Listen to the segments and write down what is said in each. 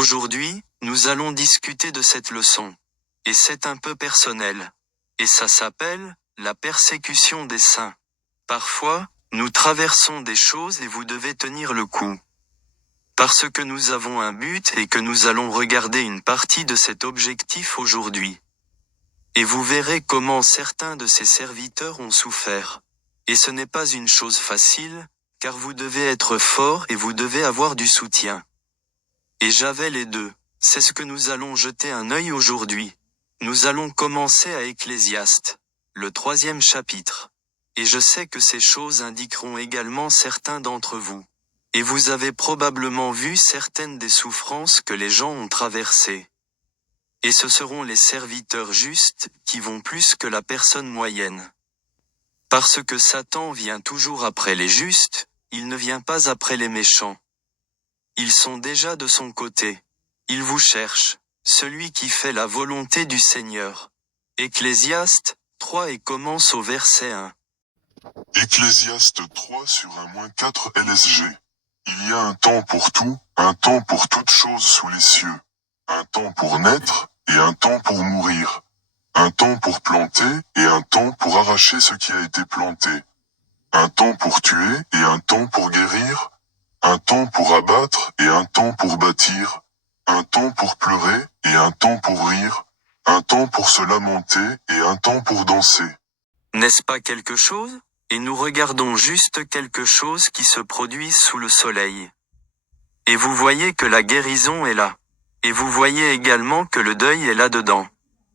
Aujourd'hui, nous allons discuter de cette leçon. Et c'est un peu personnel. Et ça s'appelle, la persécution des saints. Parfois, nous traversons des choses et vous devez tenir le coup. Parce que nous avons un but et que nous allons regarder une partie de cet objectif aujourd'hui. Et vous verrez comment certains de ces serviteurs ont souffert. Et ce n'est pas une chose facile, car vous devez être fort et vous devez avoir du soutien. Et j'avais les deux. C'est ce que nous allons jeter un œil aujourd'hui. Nous allons commencer à Ecclésiaste, le 3e chapitre. Et je sais que ces choses indiqueront également certains d'entre vous. Et vous avez probablement vu certaines des souffrances que les gens ont traversées. Et ce seront les serviteurs justes, qui vont plus que la personne moyenne. Parce que Satan vient toujours après les justes, il ne vient pas après les méchants. Ils sont déjà de son côté. Il vous cherche, celui qui fait la volonté du Seigneur. Ecclésiaste 3 et commence au verset 1. Ecclésiaste 3 sur un -4 LSG. Il y a un temps pour tout, un temps pour toute chose sous les cieux. Un temps pour naître, et un temps pour mourir. Un temps pour planter, et un temps pour arracher ce qui a été planté. Un temps pour tuer, et un temps pour guérir. Un temps pour abattre, et un temps pour bâtir. Un temps pour pleurer, et un temps pour rire. Un temps pour se lamenter, et un temps pour danser. N'est-ce pas quelque chose? Et nous regardons juste quelque chose qui se produit sous le soleil. Et vous voyez que la guérison est là. Et vous voyez également que le deuil est là-dedans.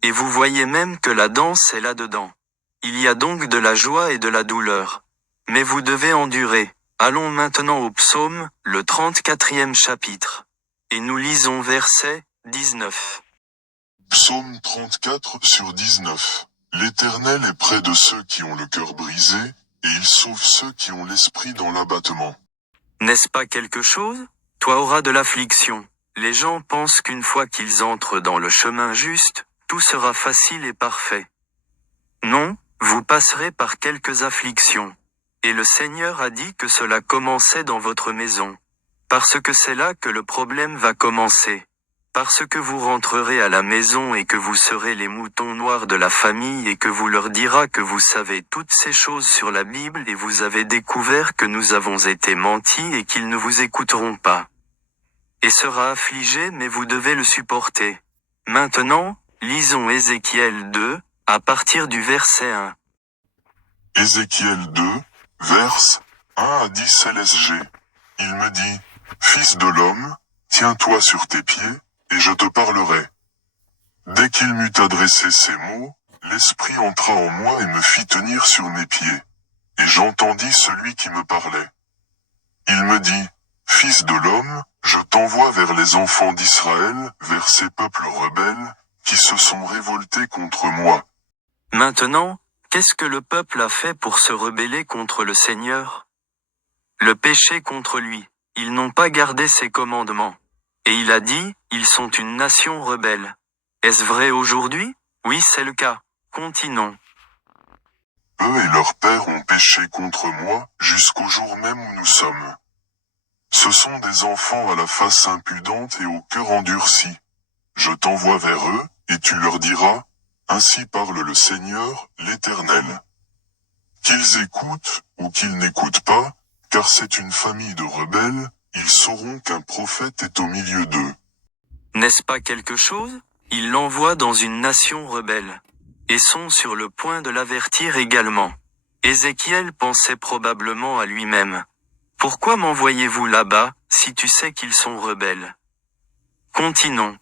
Et vous voyez même que la danse est là-dedans. Il y a donc de la joie et de la douleur. Mais vous devez endurer. Allons maintenant au psaume, le 34e chapitre. Et nous lisons verset 19. Psaume 34 sur 19. L'Éternel est près de ceux qui ont le cœur brisé, et il sauve ceux qui ont l'esprit dans l'abattement. N'est-ce pas quelque chose? Toi auras de l'affliction. Les gens pensent qu'une fois qu'ils entrent dans le chemin juste, tout sera facile et parfait. Non, vous passerez par quelques afflictions. Et le Seigneur a dit que cela commençait dans votre maison. Parce que c'est là que le problème va commencer. Parce que vous rentrerez à la maison et que vous serez les moutons noirs de la famille et que vous leur dira que vous savez toutes ces choses sur la Bible et vous avez découvert que nous avons été mentis et qu'ils ne vous écouteront pas. Et sera affligé mais vous devez le supporter. Maintenant, lisons Ézéchiel 2, à partir du verset 1. Ézéchiel 2, vers 1 à 10 LSG. Il me dit, Fils de l'homme, tiens-toi sur tes pieds, et je te parlerai. Dès qu'il m'eut adressé ces mots, l'Esprit entra en moi et me fit tenir sur mes pieds. Et j'entendis celui qui me parlait. Il me dit, Fils de l'homme, je t'envoie vers les enfants d'Israël, vers ces peuples rebelles, qui se sont révoltés contre moi. Maintenant, qu'est-ce que le peuple a fait pour se rebeller contre le Seigneur? Le péché contre lui. Ils n'ont pas gardé ses commandements. Et il a dit, ils sont une nation rebelle. Est-ce vrai aujourd'hui? Oui, c'est le cas. Continuons. Eux et leurs pères ont péché contre moi, jusqu'au jour même où nous sommes. Ce sont des enfants à la face impudente et au cœur endurci. Je t'envoie vers eux, et tu leur diras, ainsi parle le Seigneur, l'Éternel. Qu'ils écoutent, ou qu'ils n'écoutent pas, car c'est une famille de rebelles, ils sauront qu'un prophète est au milieu d'eux. N'est-ce pas quelque chose? Il l'envoie dans une nation rebelle. Et sont sur le point de l'avertir également. Ézéchiel pensait probablement à lui-même. Pourquoi m'envoyez-vous là-bas, si tu sais qu'ils sont rebelles? Continuons.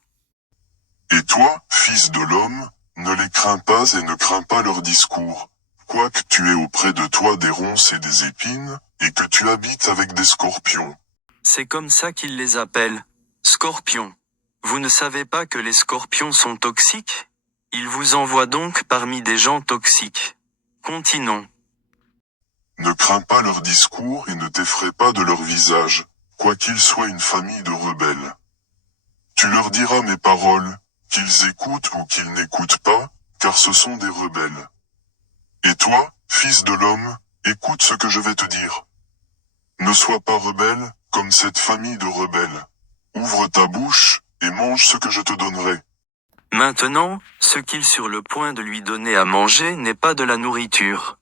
Et toi, fils de l'homme, ne les crains pas et ne crains pas leur discours, quoique tu aies auprès de toi des ronces et des épines, et que tu habites avec des scorpions. C'est comme ça qu'il les appelle. Scorpions. Vous ne savez pas que les scorpions sont toxiques? Il vous envoie donc parmi des gens toxiques. Continuons. Ne crains pas leur discours et ne t'effraie pas de leur visage, quoiqu'ils soient une famille de rebelles. Tu leur diras mes paroles, qu'ils écoutent ou qu'ils n'écoutent pas, car ce sont des rebelles. Et toi, fils de l'homme, écoute ce que je vais te dire. Ne sois pas rebelle, comme cette famille de rebelles. Ouvre ta bouche, et mange ce que je te donnerai. Maintenant, ce qu'il sur le point de lui donner à manger n'est pas de la nourriture.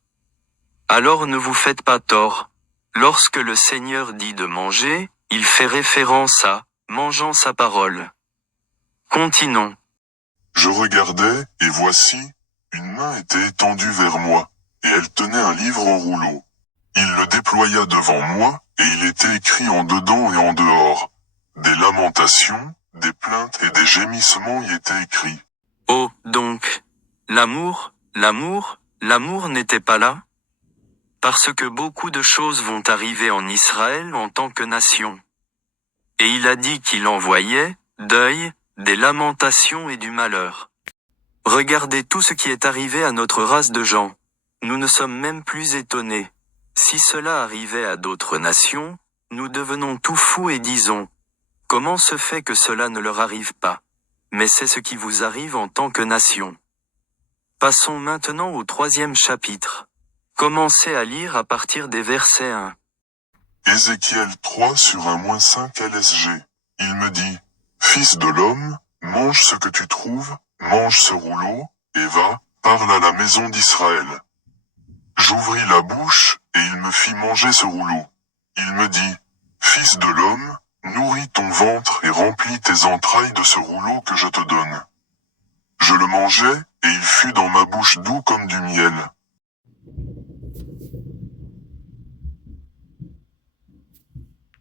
Alors ne vous faites pas tort. Lorsque le Seigneur dit de manger, il fait référence à « mangeant sa parole ». Continuons. Je regardais, et voici, une main était étendue vers moi, et elle tenait un livre en rouleau. Il le déploya devant moi, et il était écrit en dedans et en dehors. Des lamentations, des plaintes et des gémissements y étaient écrits. Oh, donc, l'amour n'était pas là? Parce que beaucoup de choses vont arriver en Israël en tant que nation. Et il a dit qu'il envoyait, deuil, des lamentations et du malheur. Regardez tout ce qui est arrivé à notre race de gens. Nous ne sommes même plus étonnés. Si cela arrivait à d'autres nations, nous devenons tout fous et disons, comment se fait que cela ne leur arrive pas? Mais c'est ce qui vous arrive en tant que nation. Passons maintenant au 3e chapitre. Commencez à lire à partir des versets 1. Ézéchiel 3 sur un -5 LSG. Il me dit, Fils de l'homme, mange ce que tu trouves, mange ce rouleau, et va, parle à la maison d'Israël. J'ouvris la bouche, et il me fit manger ce rouleau. Il me dit, Fils de l'homme, nourris ton ventre et remplis tes entrailles de ce rouleau que je te donne. Je le mangeai, et il fut dans ma bouche doux comme du miel.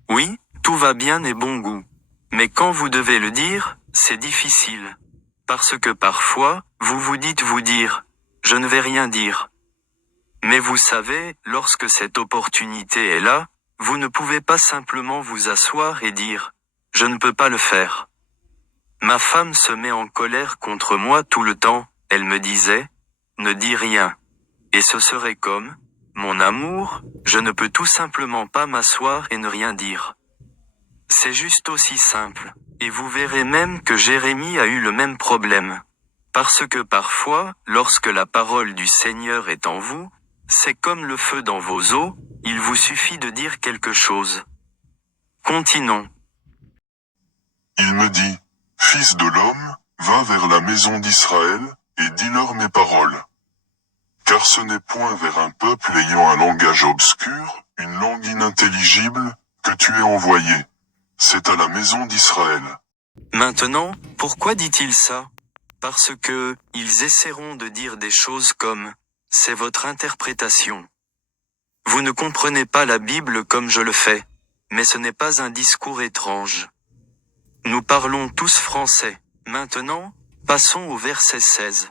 Oui, tout va bien et bon goût. Mais quand vous devez le dire, c'est difficile. Parce que parfois, vous vous dites vous dire, je ne vais rien dire. Mais vous savez, lorsque cette opportunité est là, vous ne pouvez pas simplement vous asseoir et dire, je ne peux pas le faire. Ma femme se met en colère contre moi tout le temps, elle me disait, ne dis rien. Et ce serait comme, mon amour, je ne peux tout simplement pas m'asseoir et ne rien dire. C'est juste aussi simple, et vous verrez même que Jérémie a eu le même problème. Parce que parfois, lorsque la parole du Seigneur est en vous, c'est comme le feu dans vos os, il vous suffit de dire quelque chose. Continuons. Il me dit, Fils de l'homme, va vers la maison d'Israël, et dis-leur mes paroles. Car ce n'est point vers un peuple ayant un langage obscur, une langue inintelligible, que tu es envoyé. C'est à la maison d'Israël. Maintenant, pourquoi dit-il ça? Parce que, ils essaieront de dire des choses comme, c'est votre interprétation. Vous ne comprenez pas la Bible comme je le fais, mais ce n'est pas un discours étrange. Nous parlons tous français. Maintenant, passons au verset 16.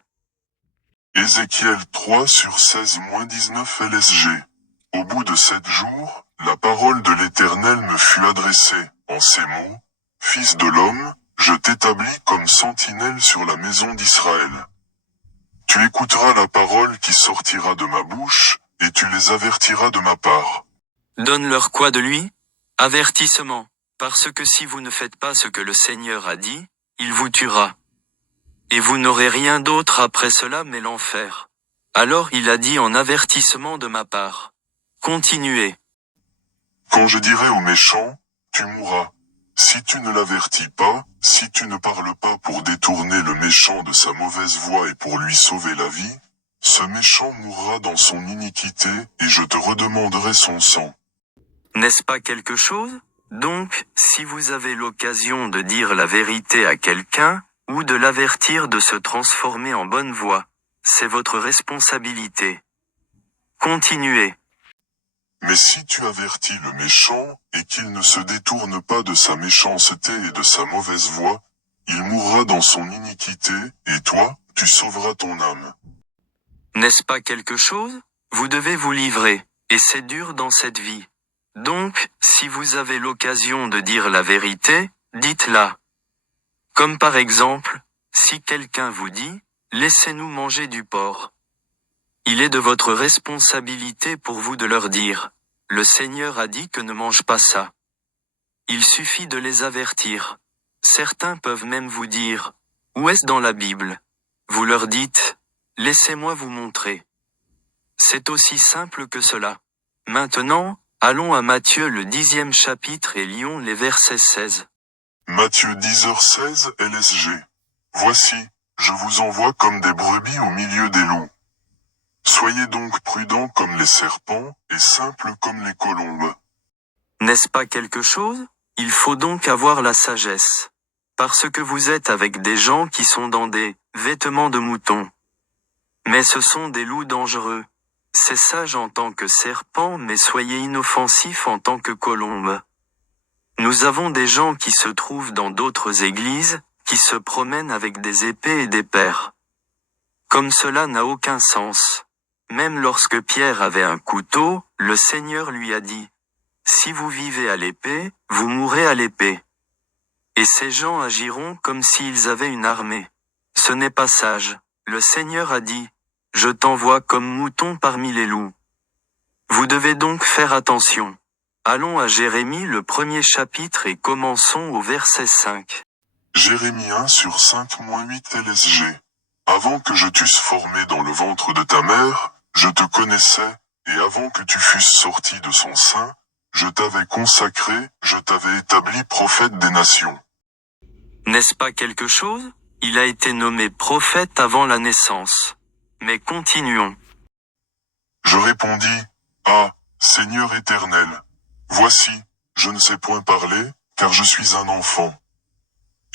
Ézéchiel 3 sur 16-19 LSG. Au bout de 7 jours, la parole de l'Éternel me fut adressée, en ces mots, Fils de l'homme, je t'établis comme sentinelle sur la maison d'Israël. Tu écouteras la parole qui sortira de ma bouche, et tu les avertiras de ma part. Donne-leur quoi de lui? Avertissement. Parce que si vous ne faites pas ce que le Seigneur a dit, il vous tuera. Et vous n'aurez rien d'autre après cela mais l'enfer. Alors il a dit en avertissement de ma part. Continuez. Quand je dirai au méchant, tu mourras. Si tu ne l'avertis pas, si tu ne parles pas pour détourner le méchant de sa mauvaise voie et pour lui sauver la vie, ce méchant mourra dans son iniquité, et je te redemanderai son sang. N'est-ce pas quelque chose? Donc, si vous avez l'occasion de dire la vérité à quelqu'un, ou de l'avertir de se transformer en bonne voie, c'est votre responsabilité. Continuez. Mais si tu avertis le méchant, et qu'il ne se détourne pas de sa méchanceté et de sa mauvaise voie, il mourra dans son iniquité, et toi, tu sauveras ton âme. N'est-ce pas quelque chose? Vous devez vous livrer, et c'est dur dans cette vie. Donc, si vous avez l'occasion de dire la vérité, dites-la. Comme par exemple, si quelqu'un vous dit, laissez-nous manger du porc. Il est de votre responsabilité pour vous de leur dire, le Seigneur a dit que ne mange pas ça. Il suffit de les avertir. Certains peuvent même vous dire, où est-ce dans la Bible? Vous leur dites, laissez-moi vous montrer. C'est aussi simple que cela. Maintenant, allons à Matthieu le 10e chapitre et lions les versets 16. Matthieu 10h16 LSG. Voici, je vous envoie comme des brebis au milieu des loups. Soyez donc prudents comme les serpents, et simples comme les colombes. N'est-ce pas quelque chose? Il faut donc avoir la sagesse. Parce que vous êtes avec des gens qui sont dans des vêtements de mouton. Mais ce sont des loups dangereux. C'est sage en tant que serpent, mais soyez inoffensifs en tant que colombes. Nous avons des gens qui se trouvent dans d'autres églises, qui se promènent avec des épées et des pères. Comme cela n'a aucun sens. Même lorsque Pierre avait un couteau, le Seigneur lui a dit, « Si vous vivez à l'épée, vous mourrez à l'épée. » Et ces gens agiront comme s'ils avaient une armée. Ce n'est pas sage. Le Seigneur a dit, « Je t'envoie comme mouton parmi les loups. » Vous devez donc faire attention. Allons à Jérémie le 1er chapitre et commençons au verset 5. Jérémie 1/5-8 LSG. Avant que je t'eusse formé dans le ventre de ta mère, je te connaissais, et avant que tu fusses sorti de son sein, je t'avais consacré, je t'avais établi prophète des nations. N'est-ce pas quelque chose? Il a été nommé prophète avant la naissance. Mais continuons. Je répondis, Ah, Seigneur éternel, voici, je ne sais point parler, car je suis un enfant.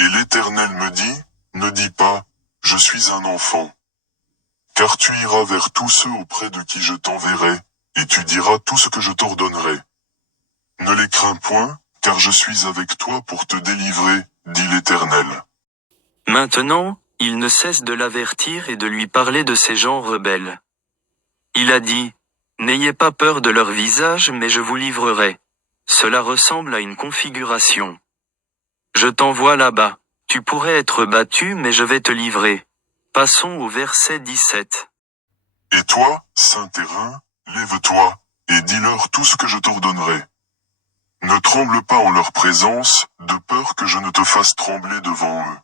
Et l'Éternel me dit, ne dis pas, je suis un enfant. Car tu iras vers tous ceux auprès de qui je t'enverrai, et tu diras tout ce que je t'ordonnerai. Ne les crains point, car je suis avec toi pour te délivrer, dit l'Éternel. Maintenant, il ne cesse de l'avertir et de lui parler de ces gens rebelles. Il a dit, « N'ayez pas peur de leur visage, mais je vous livrerai. » Cela ressemble à une configuration. Je t'envoie là-bas. Tu pourrais être battu, mais je vais te livrer. Passons au verset 17. Et toi, Saint-Terrain, lève-toi, et dis-leur tout ce que je t'ordonnerai. Ne tremble pas en leur présence, de peur que je ne te fasse trembler devant eux.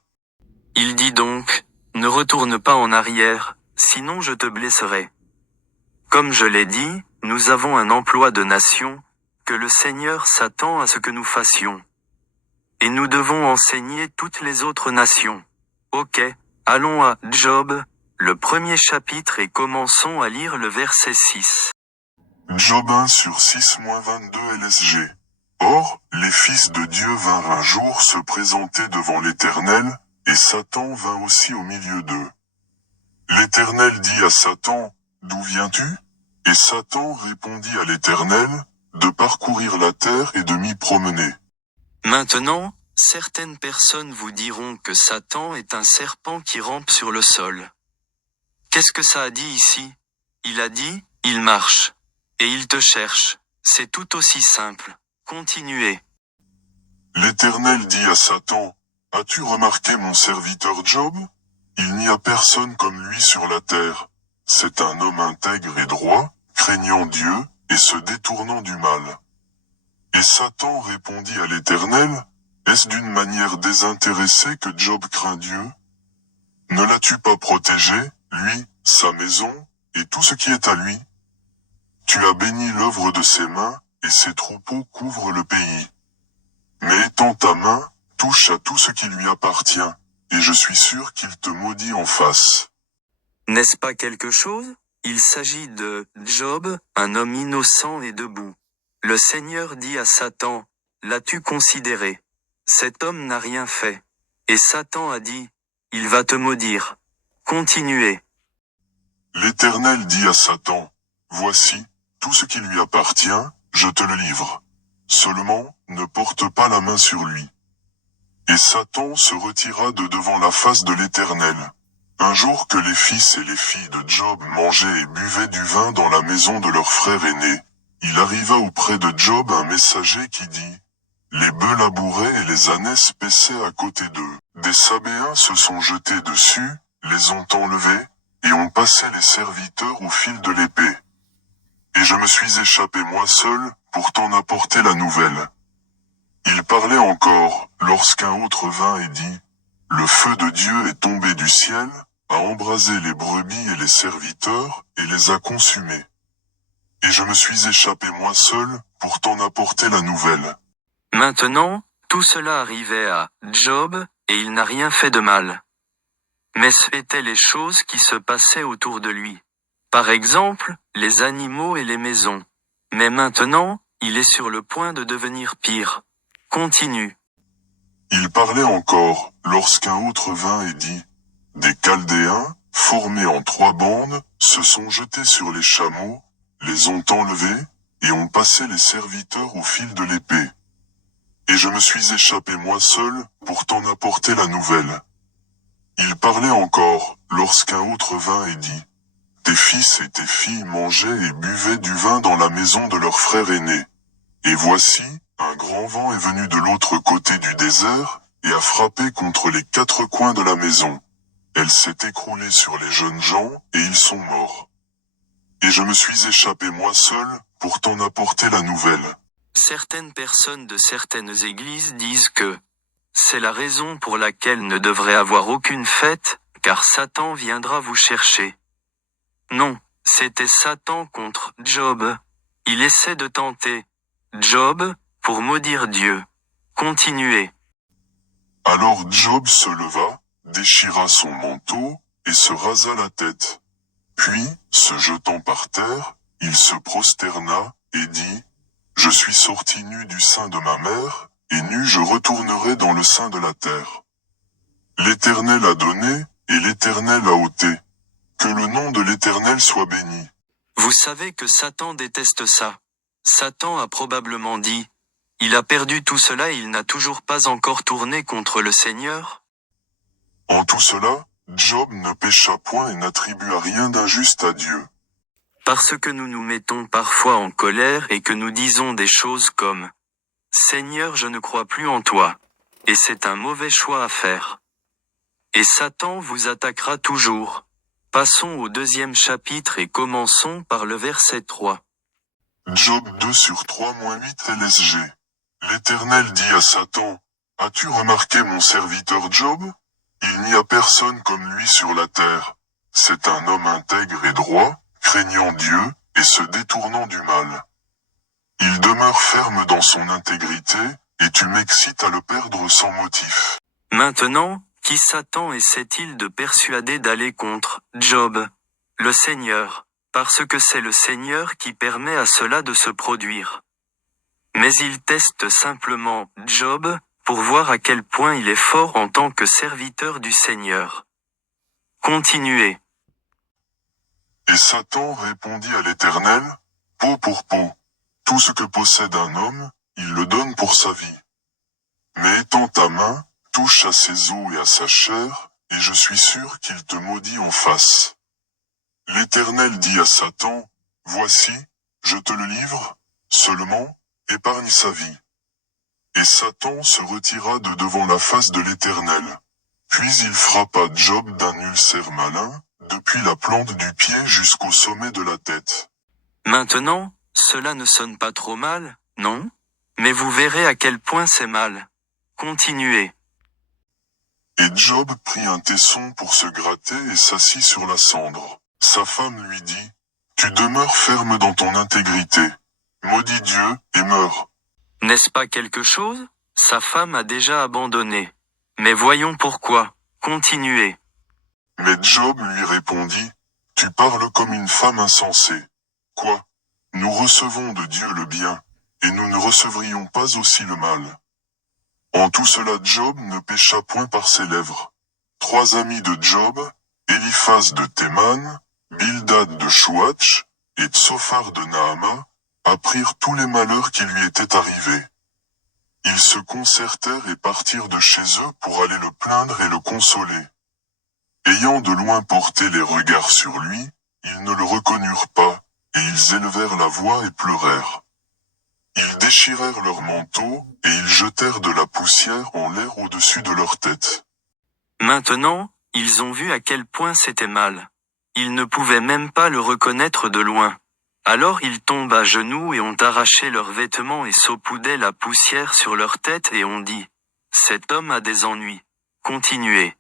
Il dit donc, « Ne retourne pas en arrière, sinon je te blesserai. » Comme je l'ai dit, nous avons un emploi de nation, que le Seigneur s'attend à ce que nous fassions. Et nous devons enseigner toutes les autres nations. Ok, allons à Job, le 1er chapitre et commençons à lire le verset 6. Job 1/6-22 LSG. Or, les fils de Dieu vinrent un jour se présenter devant l'Éternel, et Satan vint aussi au milieu d'eux. L'Éternel dit à Satan, D'où viens-tu? Et Satan répondit à l'Éternel, de parcourir la terre et de m'y promener. Maintenant, certaines personnes vous diront que Satan est un serpent qui rampe sur le sol. Qu'est-ce que ça a dit ici? Il a dit, il marche. Et il te cherche. C'est tout aussi simple. Continuez. L'Éternel dit à Satan, As-tu remarqué mon serviteur Job? Il n'y a personne comme lui sur la terre. C'est un homme intègre et droit, craignant Dieu, et se détournant du mal. Et Satan répondit à l'Éternel, Est-ce d'une manière désintéressée que Job craint Dieu? Ne l'as-tu pas protégé, lui, sa maison, et tout ce qui est à lui? Tu as béni l'œuvre de ses mains, et ses troupeaux couvrent le pays. Mais étends ta main, touche à tout ce qui lui appartient, et je suis sûr qu'il te maudit en face. N'est-ce pas quelque chose? Il s'agit de Job, un homme innocent et debout. Le Seigneur dit à Satan, l'as-tu considéré? Cet homme n'a rien fait. Et Satan a dit, il va te maudire. Continuez. L'Éternel dit à Satan, Voici, tout ce qui lui appartient, je te le livre. Seulement, ne porte pas la main sur lui. Et Satan se retira de devant la face de l'Éternel. Un jour que les fils et les filles de Job mangeaient et buvaient du vin dans la maison de leur frère aîné, il arriva auprès de Job un messager qui dit, Les bœufs labouraient et les ânesses paissaient à côté d'eux. Des Sabéens se sont jetés dessus, les ont enlevés, et ont passé les serviteurs au fil de l'épée. Et je me suis échappé moi seul, pour t'en apporter la nouvelle. Il parlait encore, lorsqu'un autre vint et dit, Le feu de Dieu est tombé du ciel, a embrasé les brebis et les serviteurs, et les a consumés. Et je me suis échappé moi seul, pour t'en apporter la nouvelle. Maintenant, Tout cela arrivait à Job, et il n'a rien fait de mal. Mais c'étaient les choses qui se passaient autour de lui. Par exemple, les animaux et les maisons. Mais maintenant, il est sur le point de devenir pire. Continue. Il parlait encore, lorsqu'un autre vint et dit, « Des Chaldéens, formés en 3 bandes, se sont jetés sur les chameaux, les ont enlevés, et ont passé les serviteurs au fil de l'épée. Et je me suis échappé moi seul, pour t'en apporter la nouvelle. » Il parlait encore, lorsqu'un autre vint et dit, « Tes fils et tes filles mangeaient et buvaient du vin dans la maison de leur frère aîné. Et voici, un grand vent est venu de l'autre côté du désert, et a frappé contre les 4 coins de la maison. Elle s'est écroulée sur les jeunes gens, et ils sont morts. Et je me suis échappé moi seul, pour t'en apporter la nouvelle. » Certaines personnes de certaines églises disent que c'est la raison pour laquelle ne devrait avoir aucune fête, car Satan viendra vous chercher. Non, c'était Satan contre Job. Il essaie de tenter Job, pour maudire Dieu. Continuez. Alors Job se leva, déchira son manteau, et se rasa la tête. Puis, se jetant par terre, il se prosterna, et dit, « Je suis sorti nu du sein de ma mère, et nu je retournerai dans le sein de la terre. L'Éternel a donné, et l'Éternel a ôté. Que le nom de l'Éternel soit béni. » Vous savez que Satan déteste ça. Satan a probablement dit, « Il a perdu tout cela et il n'a toujours pas encore tourné contre le Seigneur. » En tout cela, Job ne pécha point et n'attribua rien d'injuste à Dieu. Parce que nous nous mettons parfois en colère et que nous disons des choses comme « Seigneur, je ne crois plus en toi. » Et c'est un mauvais choix à faire. Et Satan vous attaquera toujours. Passons au 2e chapitre et commençons par le verset 3. Job 2/3-8 LSG. L'Éternel dit à Satan, « As-tu remarqué mon serviteur Job? Il n'y a personne comme lui sur la terre. C'est un homme intègre et droit, craignant Dieu, et se détournant du mal. Il demeure ferme dans son intégrité, et tu m'excites à le perdre sans motif. » Maintenant, qui Satan essaie-t-il de persuader d'aller contre Job? Le Seigneur, parce que c'est le Seigneur qui permet à cela de se produire. Mais il teste simplement Job, pour voir à quel point il est fort en tant que serviteur du Seigneur. Continuez. Et Satan répondit à l'Éternel, « Peau pour peau. Tout ce que possède un homme, il le donne pour sa vie. Mais étends ta main, touche à ses os et à sa chair, et je suis sûr qu'il te maudit en face. » L'Éternel dit à Satan, « Voici, je te le livre, seulement, épargne sa vie. » Et Satan se retira de devant la face de l'Éternel. Puis il frappa Job d'un ulcère malin, depuis la plante du pied jusqu'au sommet de la tête. Maintenant, cela ne sonne pas trop mal, non? Mais vous verrez à quel point c'est mal. Continuez. Et Job prit un tesson pour se gratter et s'assit sur la cendre. Sa femme lui dit, « Tu demeures ferme dans ton intégrité. Maudis Dieu, et meurs. » N'est-ce pas quelque chose? Sa femme a déjà abandonné. Mais voyons pourquoi. Continuez. Mais Job lui répondit, « Tu parles comme une femme insensée. Quoi? Nous recevons de Dieu le bien, et nous ne recevrions pas aussi le mal. » En tout cela Job ne pécha point par ses lèvres. 3 amis de Job, Eliphaz de Théman, Bildad de Chouach, et Tsophar de Naama, apprirent tous les malheurs qui lui étaient arrivés. Ils se concertèrent et partirent de chez eux pour aller le plaindre et le consoler. Ayant de loin porté les regards sur lui, ils ne le reconnurent pas, et ils élevèrent la voix et pleurèrent. Ils déchirèrent leurs manteaux, et ils jetèrent de la poussière en l'air au-dessus de leur tête. Maintenant, ils ont vu à quel point c'était mal. Ils ne pouvaient même pas le reconnaître de loin. Alors ils tombent à genoux et ont arraché leurs vêtements et saupoudaient la poussière sur leur tête et ont dit, « Cet homme a des ennuis. Continuez. »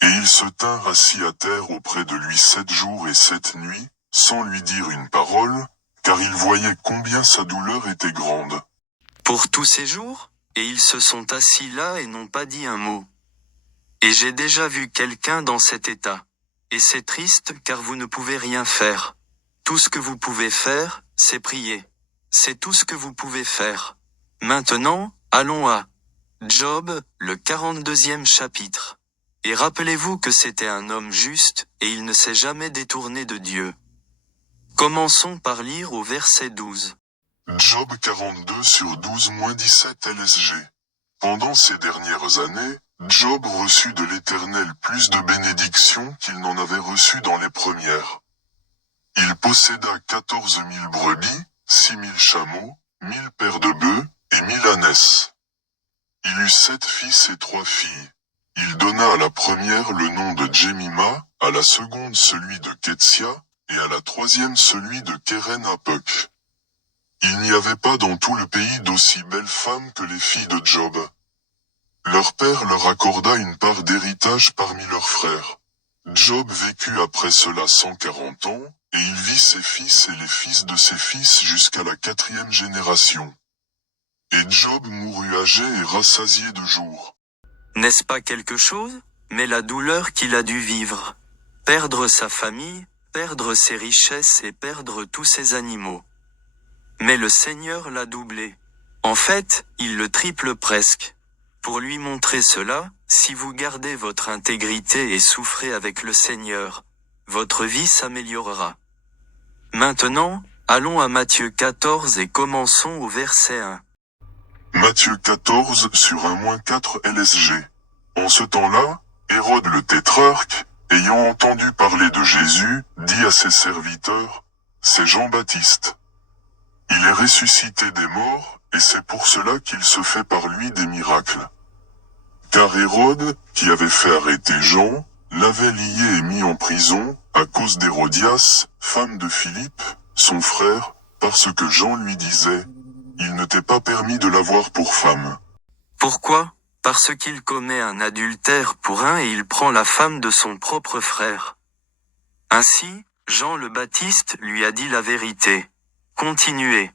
Et ils se tinrent assis à terre auprès de lui 7 jours et 7 nuits, sans lui dire une parole, car ils voyaient combien sa douleur était grande. Pour tous ces jours? Et ils se sont assis là et n'ont pas dit un mot. Et j'ai déjà vu quelqu'un dans cet état. Et c'est triste car vous ne pouvez rien faire. Tout ce que vous pouvez faire, c'est prier. C'est tout ce que vous pouvez faire. Maintenant, allons à Job, le 42e chapitre. Et rappelez-vous que c'était un homme juste, et il ne s'est jamais détourné de Dieu. Commençons par lire au verset 12. Job 42 sur 12-17 LSG. Pendant ces dernières années, Job reçut de l'Éternel plus de bénédictions qu'il n'en avait reçu dans les premières. Il posséda 14 000 brebis, 6 000 chameaux, 1000 paires de bœufs, et 1000 ânesses. Il eut 7 fils et 3 filles. Il donna à la première le nom de Jemima, à la seconde celui de Ketsia, et à la troisième celui de Keren Apok. Il n'y avait pas dans tout le pays d'aussi belles femmes que les filles de Job. Leur père leur accorda une part d'héritage parmi leurs frères. Job vécut après cela 140 ans, et il vit ses fils et les fils de ses fils jusqu'à la 4e génération. Et Job mourut âgé et rassasié de jours. N'est-ce pas quelque chose? Mais la douleur qu'il a dû vivre. Perdre sa famille, perdre ses richesses et perdre tous ses animaux. Mais le Seigneur l'a doublé. En fait, il le triple presque. Pour lui montrer cela, si vous gardez votre intégrité et souffrez avec le Seigneur, votre vie s'améliorera. Maintenant, allons à Matthieu 14 et commençons au verset 1. Matthieu 14 sur 1-4 LSG. En ce temps-là, Hérode le tétrarque, ayant entendu parler de Jésus, dit à ses serviteurs, « C'est Jean-Baptiste. Il est ressuscité des morts, et c'est pour cela qu'il se fait par lui des miracles. » Car Hérode, qui avait fait arrêter Jean, l'avait lié et mis en prison, à cause d'Hérodias, femme de Philippe, son frère, parce que Jean lui disait, « Il ne t'est pas permis de l'avoir pour femme. » Pourquoi? Parce qu'il commet un adultère pour un et il prend la femme de son propre frère. Ainsi, Jean le Baptiste lui a dit la vérité. Continuez.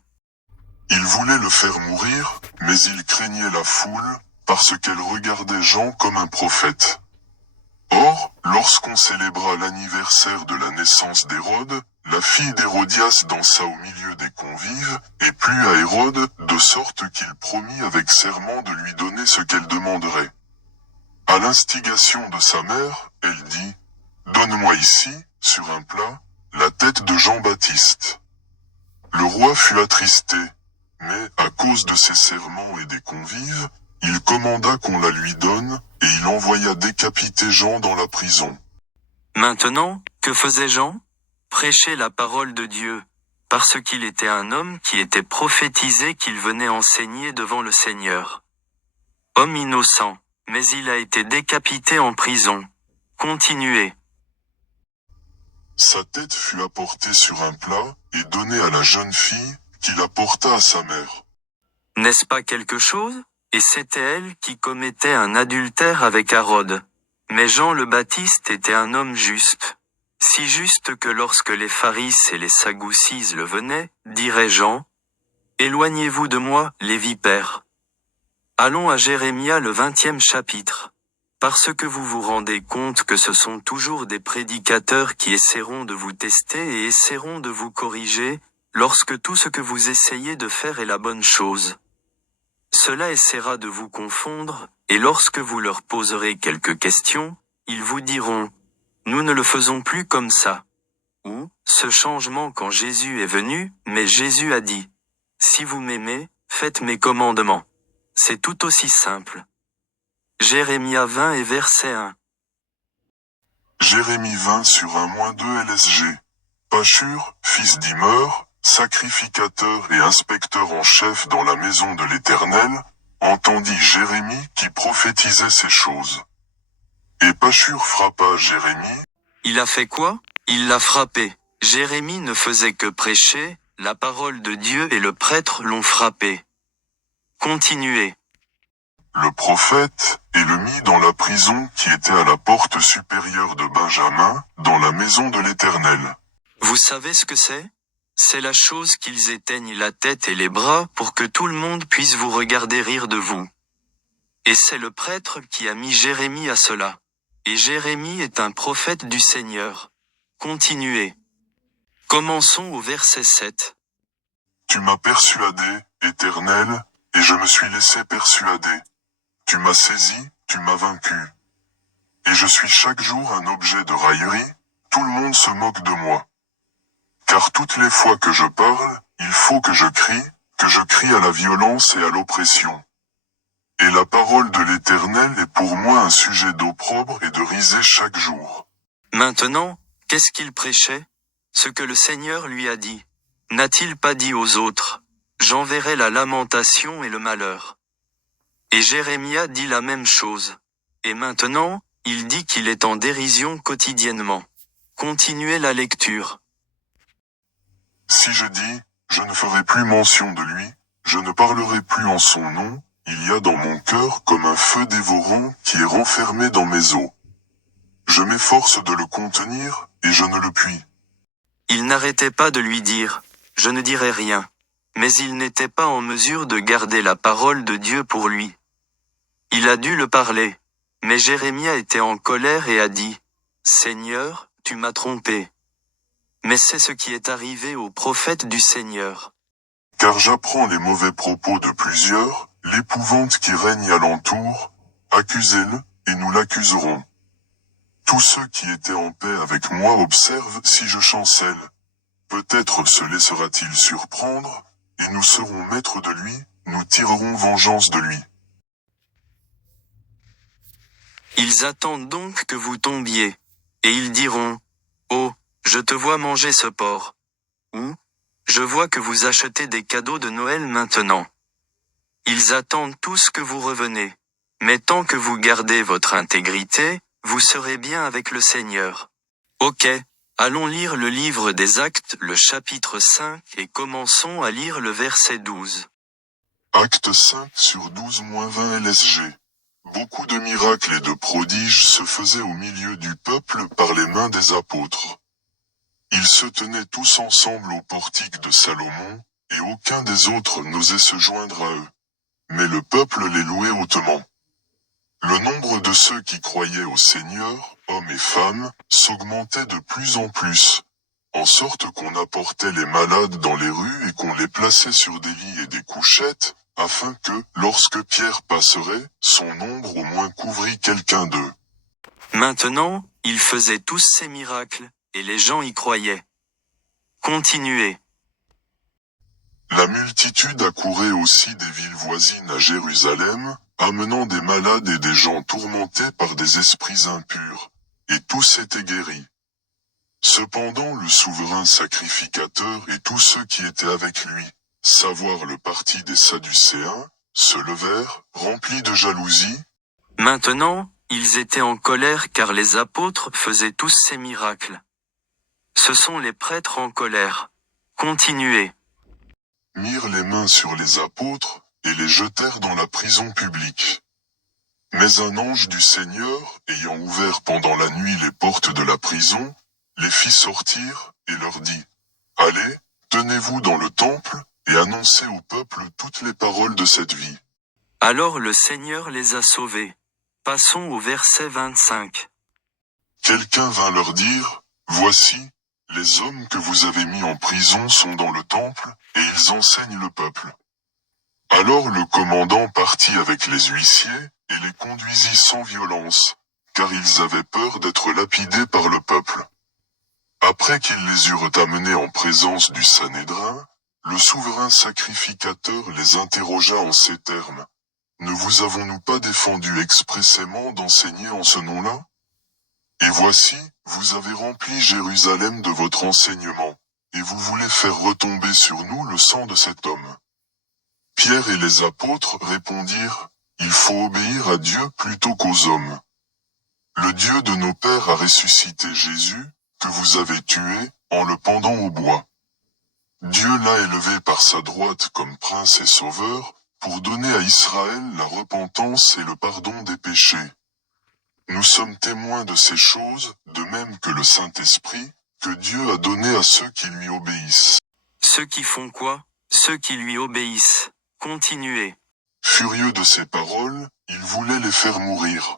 Il voulait le faire mourir, mais il craignait la foule, parce qu'elle regardait Jean comme un prophète. Or, lorsqu'on célébra l'anniversaire de la naissance d'Hérode, la fille d'Hérodias dansa au milieu des convives, et plut à Hérode, de sorte qu'il promit avec serment de lui donner ce qu'elle demanderait. À l'instigation de sa mère, elle dit, « Donne-moi ici, sur un plat, la tête de Jean-Baptiste. » Le roi fut attristé, mais, à cause de ses serments et des convives, il commanda qu'on la lui donne, et il envoya décapiter Jean dans la prison. Maintenant, que faisait Jean? Prêcher la parole de Dieu, parce qu'il était un homme qui était prophétisé qu'il venait enseigner devant le Seigneur. Homme innocent, mais il a été décapité en prison. Continuez. Sa tête fut apportée sur un plat, et donnée à la jeune fille, qui la porta à sa mère. N'est-ce pas quelque chose? Et c'était elle qui commettait un adultère avec Hérode. Mais Jean le Baptiste était un homme juste. Si juste que lorsque les Pharises et les Sadduciens le venaient, dirait Jean, « Éloignez-vous de moi, les vipères. » Allons à Jérémia le 20e chapitre. Parce que vous vous rendez compte que ce sont toujours des prédicateurs qui essaieront de vous tester et essaieront de vous corriger, lorsque tout ce que vous essayez de faire est la bonne chose. Cela essaiera de vous confondre, et lorsque vous leur poserez quelques questions, ils vous diront, « Nous ne le faisons plus comme ça. » Ou, ce changement quand Jésus est venu, mais Jésus a dit, « Si vous m'aimez, faites mes commandements. » C'est tout aussi simple. Jérémia 20 et verset 1. Jérémie 20 sur 1-2 LSG. Pachur, fils d'Immeur, sacrificateur et inspecteur en chef dans la maison de l'Éternel, entendit Jérémie qui prophétisait ces choses. Et Pachur frappa Jérémie. Il a fait quoi? Il l'a frappé. Jérémie ne faisait que prêcher, la parole de Dieu et le prêtre l'ont frappé. Continuez. Le prophète, et le mit dans la prison qui était à la porte supérieure de Benjamin, dans la maison de l'Éternel. Vous savez ce que c'est? C'est la chose qu'ils éteignent la tête et les bras pour que tout le monde puisse vous regarder rire de vous. Et c'est le prêtre qui a mis Jérémie à cela. Et Jérémie est un prophète du Seigneur. Continuez. Commençons au verset 7. Tu m'as persuadé, Éternel, et je me suis laissé persuader. Tu m'as saisi, tu m'as vaincu. Et je suis chaque jour un objet de raillerie, tout le monde se moque de moi. Car toutes les fois que je parle, il faut que je crie à la violence et à l'oppression. Et la parole de l'Éternel est pour moi un sujet d'opprobre et de risée chaque jour. Maintenant, qu'est-ce qu'il prêchait? Ce que le Seigneur lui a dit. N'a-t-il pas dit aux autres, j'enverrai la lamentation et le malheur? Et Jérémie dit la même chose. Et maintenant, il dit qu'il est en dérision quotidiennement. Continuez la lecture. Si je dis, je ne ferai plus mention de lui, je ne parlerai plus en son nom, il y a dans mon cœur comme un feu dévorant qui est renfermé dans mes os. Je m'efforce de le contenir, et je ne le puis. Il n'arrêtait pas de lui dire, je ne dirai rien. Mais il n'était pas en mesure de garder la parole de Dieu pour lui. Il a dû le parler. Mais Jérémie était en colère et a dit, Seigneur, tu m'as trompé. Mais c'est ce qui est arrivé au prophète du Seigneur. Car j'apprends les mauvais propos de plusieurs, l'épouvante qui règne alentour, accusez-le, et nous l'accuserons. Tous ceux qui étaient en paix avec moi observent si je chancelle. Peut-être se laissera-t-il surprendre, et nous serons maîtres de lui, nous tirerons vengeance de lui. Ils attendent donc que vous tombiez. Et ils diront, oh, je te vois manger ce porc. Ou, je vois que vous achetez des cadeaux de Noël maintenant. Ils attendent tous que vous revenez. Mais tant que vous gardez votre intégrité, vous serez bien avec le Seigneur. Ok, allons lire le livre des Actes, le chapitre 5, et commençons à lire le verset 12. Acte 5 sur 12-20 LSG. Beaucoup de miracles et de prodiges se faisaient au milieu du peuple par les mains des apôtres. Ils se tenaient tous ensemble au portique de Salomon, et aucun des autres n'osait se joindre à eux. Mais le peuple les louait hautement. Le nombre de ceux qui croyaient au Seigneur, hommes et femmes, s'augmentait de plus en plus, en sorte qu'on apportait les malades dans les rues et qu'on les plaçait sur des lits et des couchettes, afin que, lorsque Pierre passerait, son ombre au moins couvrit quelqu'un d'eux. Maintenant, ils faisaient tous ces miracles, et les gens y croyaient. Continuez. La multitude accourait aussi des villes voisines à Jérusalem, amenant des malades et des gens tourmentés par des esprits impurs, et tous étaient guéris. Cependant le souverain sacrificateur et tous ceux qui étaient avec lui, savoir le parti des Sadducéens, se levèrent, remplis de jalousie. Maintenant, ils étaient en colère car les apôtres faisaient tous ces miracles. Ce sont les prêtres en colère. Continuez. Mirent les mains sur les apôtres, et les jetèrent dans la prison publique. Mais un ange du Seigneur, ayant ouvert pendant la nuit les portes de la prison, les fit sortir, et leur dit, Allez, tenez-vous dans le temple, et annoncez au peuple toutes les paroles de cette vie. Alors le Seigneur les a sauvés. Passons au verset 25. Quelqu'un vint leur dire, Voici, les hommes que vous avez mis en prison sont dans le temple, et ils enseignent le peuple. Alors le commandant partit avec les huissiers, et les conduisit sans violence, car ils avaient peur d'être lapidés par le peuple. Après qu'ils les eurent amenés en présence du Sanhédrin, le souverain sacrificateur les interrogea en ces termes. Ne vous avons-nous pas défendu expressément d'enseigner en ce nom-là? Et voici, vous avez rempli Jérusalem de votre enseignement, et vous voulez faire retomber sur nous le sang de cet homme. Pierre et les apôtres répondirent, Il faut obéir à Dieu plutôt qu'aux hommes. Le Dieu de nos pères a ressuscité Jésus, que vous avez tué, en le pendant au bois. Dieu l'a élevé par sa droite comme prince et sauveur, pour donner à Israël la repentance et le pardon des péchés. Nous sommes témoins de ces choses, de même que le Saint-Esprit, que Dieu a donné à ceux qui lui obéissent. Ceux qui font quoi? Ceux qui lui obéissent. Continuez. Furieux de ces paroles, il voulait les faire mourir.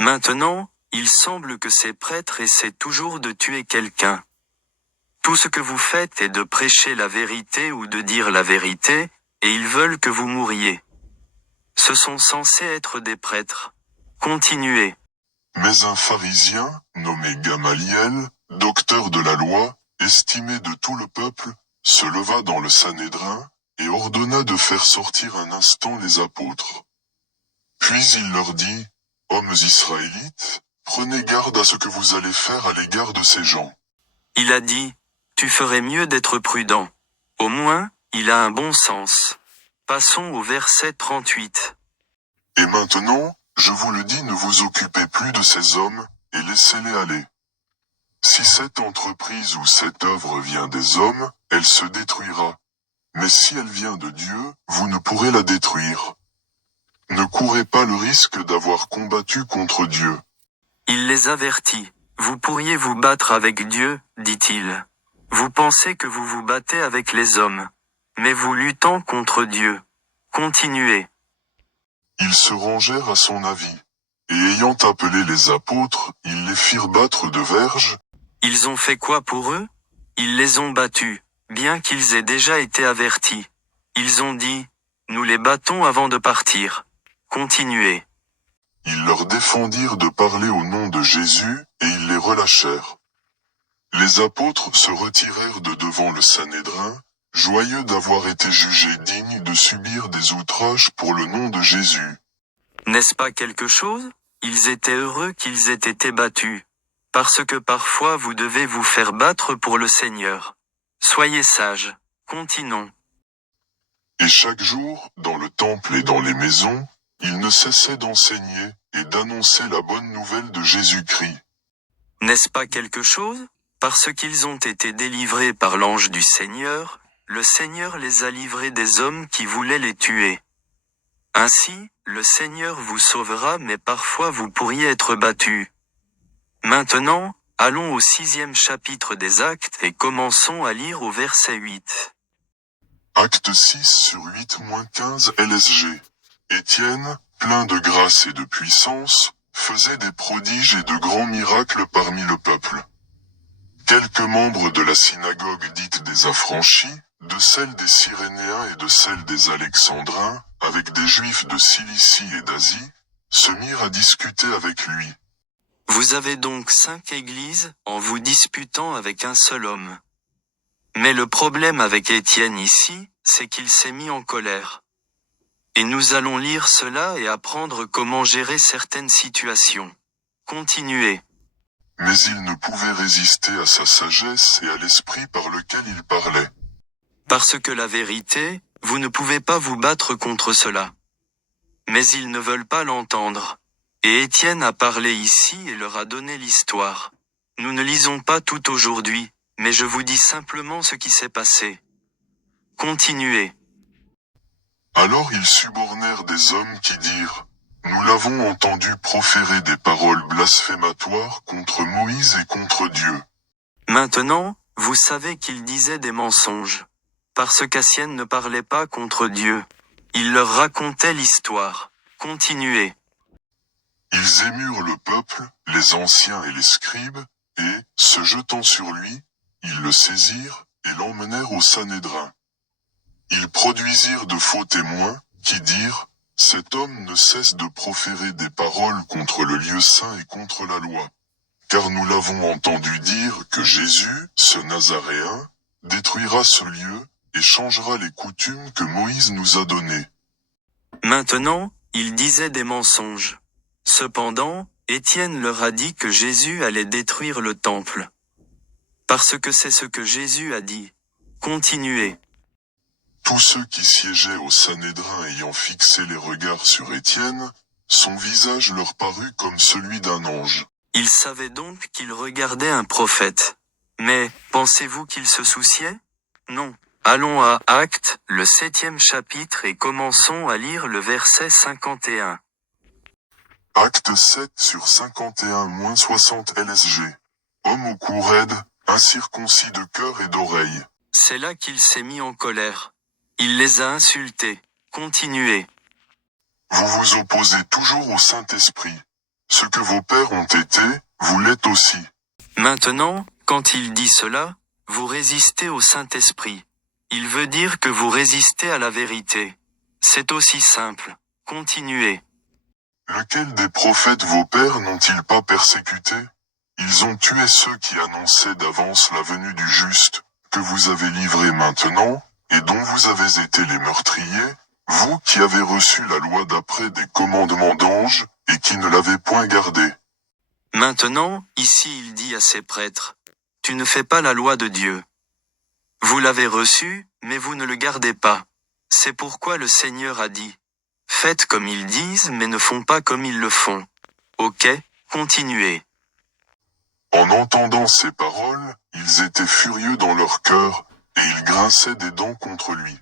Maintenant, il semble que ces prêtres essaient toujours de tuer quelqu'un. Tout ce que vous faites est de prêcher la vérité ou de dire la vérité, et ils veulent que vous mouriez. Ce sont censés être des prêtres. Continuez. Mais un pharisien, nommé Gamaliel, docteur de la loi, estimé de tout le peuple, se leva dans le Sanhédrin, et ordonna de faire sortir un instant les apôtres. Puis il leur dit, « Hommes israélites, prenez garde à ce que vous allez faire à l'égard de ces gens. » Il a dit, tu ferais mieux d'être prudent. Au moins, il a un bon sens. Passons au verset 38. Et maintenant, je vous le dis, ne vous occupez plus de ces hommes, et laissez-les aller. Si cette entreprise ou cette œuvre vient des hommes, elle se détruira. Mais si elle vient de Dieu, vous ne pourrez la détruire. Ne courez pas le risque d'avoir combattu contre Dieu. Il les avertit. Vous pourriez vous battre avec Dieu, dit-il. Vous pensez que vous vous battez avec les hommes. Mais vous luttant contre Dieu. Continuez. Ils se rangèrent à son avis. Et ayant appelé les apôtres, ils les firent battre de verges. Ils ont fait quoi pour eux? Ils les ont battus, bien qu'ils aient déjà été avertis. Ils ont dit, nous les battons avant de partir. Continuez. Ils leur défendirent de parler au nom de Jésus, et ils les relâchèrent. Les apôtres se retirèrent de devant le Sanhédrin, joyeux d'avoir été jugés dignes de subir des outrages pour le nom de Jésus. N'est-ce pas quelque chose? Ils étaient heureux qu'ils aient été battus. Parce que parfois vous devez vous faire battre pour le Seigneur. Soyez sages. Continuons. Et chaque jour, dans le temple et dans les maisons, ils ne cessaient d'enseigner et d'annoncer la bonne nouvelle de Jésus-Christ. N'est-ce pas quelque chose? Parce qu'ils ont été délivrés par l'ange du Seigneur, le Seigneur les a livrés des hommes qui voulaient les tuer. Ainsi, le Seigneur vous sauvera, mais parfois vous pourriez être battus. Maintenant, allons au 6e chapitre des Actes et commençons à lire au verset 8. Acte 6 sur 8-15 LSG. Étienne, plein de grâce et de puissance, faisait des prodiges et de grands miracles parmi le peuple. Quelques membres de la synagogue dite des Affranchis, de celle des Cyrénéens et de celle des Alexandrins, avec des Juifs de Cilicie et d'Asie, se mirent à discuter avec lui. Vous avez donc 5 églises, en vous disputant avec un seul homme. Mais le problème avec Étienne ici, c'est qu'il s'est mis en colère. Et nous allons lire cela et apprendre comment gérer certaines situations. Continuez. Mais il ne pouvait résister à sa sagesse et à l'esprit par lequel il parlait. Parce que la vérité, vous ne pouvez pas vous battre contre cela. Mais ils ne veulent pas l'entendre. Et Étienne a parlé ici et leur a donné l'histoire. Nous ne lisons pas tout aujourd'hui, mais je vous dis simplement ce qui s'est passé. Continuez. Alors ils subornèrent des hommes qui dirent, « Nous l'avons entendu proférer des paroles blasphématoires contre Moïse et contre Dieu. » Maintenant, vous savez qu'il disait des mensonges. Parce qu'Étienne ne parlait pas contre Dieu. Il leur racontait l'histoire. Continuez. Ils émurent le peuple, les anciens et les scribes, et, se jetant sur lui, ils le saisirent et l'emmenèrent au Sanhédrin. Ils produisirent de faux témoins, qui dirent, « Cet homme ne cesse de proférer des paroles contre le lieu saint et contre la loi. Car nous l'avons entendu dire que Jésus, ce Nazaréen, détruira ce lieu, et changera les coutumes que Moïse nous a données. » Maintenant, il disait des mensonges. Cependant, Étienne leur a dit que Jésus allait détruire le temple. Parce que c'est ce que Jésus a dit. Continuez. Tous ceux qui siégeaient au Sanhédrin ayant fixé les regards sur Étienne, son visage leur parut comme celui d'un ange. Ils savaient donc qu'ils regardaient un prophète. Mais, pensez-vous qu'ils se souciaient? Non. Allons à Actes, le 7e chapitre et commençons à lire le verset 51. Acte 7 sur 51-60 LSG. Homme au cou raide, incirconcis de cœur et d'oreille. C'est là qu'il s'est mis en colère. Il les a insultés. Continuez. Vous vous opposez toujours au Saint-Esprit. Ce que vos pères ont été, vous l'êtes aussi. Maintenant, quand il dit cela, vous résistez au Saint-Esprit. Il veut dire que vous résistez à la vérité. C'est aussi simple. Continuez. Lequel des prophètes vos pères n'ont-ils pas persécuté? Ils ont tué ceux qui annonçaient d'avance la venue du juste, que vous avez livré maintenant, et dont vous avez été les meurtriers, vous qui avez reçu la loi d'après des commandements d'anges, et qui ne l'avez point gardée. Maintenant, ici il dit à ses prêtres, tu ne fais pas la loi de Dieu. Vous l'avez reçu, mais vous ne le gardez pas. C'est pourquoi le Seigneur a dit, faites comme ils disent mais ne font pas comme ils le font. Ok, continuez. En entendant ces paroles, ils étaient furieux dans leur cœur, et ils grinçaient des dents contre lui.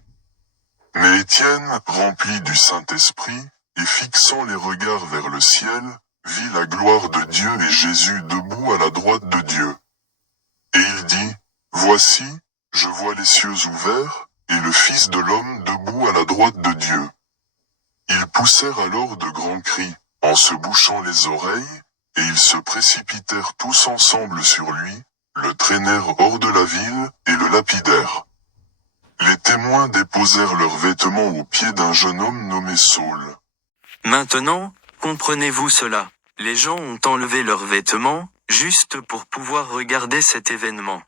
Mais Étienne, rempli du Saint-Esprit, et fixant les regards vers le ciel, vit la gloire de Dieu et Jésus debout à la droite de Dieu. Et il dit, Voici, je vois les cieux ouverts, et le Fils de l'homme debout à la droite de Dieu. Ils poussèrent alors de grands cris, en se bouchant les oreilles, et ils se précipitèrent tous ensemble sur lui, le traînèrent hors de la ville, et le lapidèrent. Les témoins déposèrent leurs vêtements aux pieds d'un jeune homme nommé Saul. Maintenant, comprenez-vous cela? Les gens ont enlevé leurs vêtements, juste pour pouvoir regarder cet événement.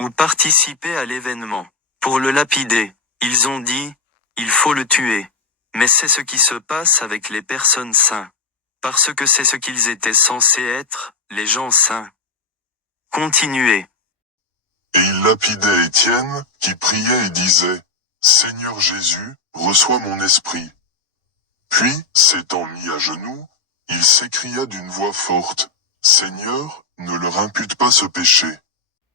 Ou participer à l'événement. Pour le lapider, ils ont dit, il faut le tuer. Mais c'est ce qui se passe avec les personnes saintes. Parce que c'est ce qu'ils étaient censés être, les gens saints. Continuez. Et il lapidait Étienne, qui priait et disait, Seigneur Jésus, reçois mon esprit. Puis, s'étant mis à genoux, il s'écria d'une voix forte, Seigneur, ne leur impute pas ce péché.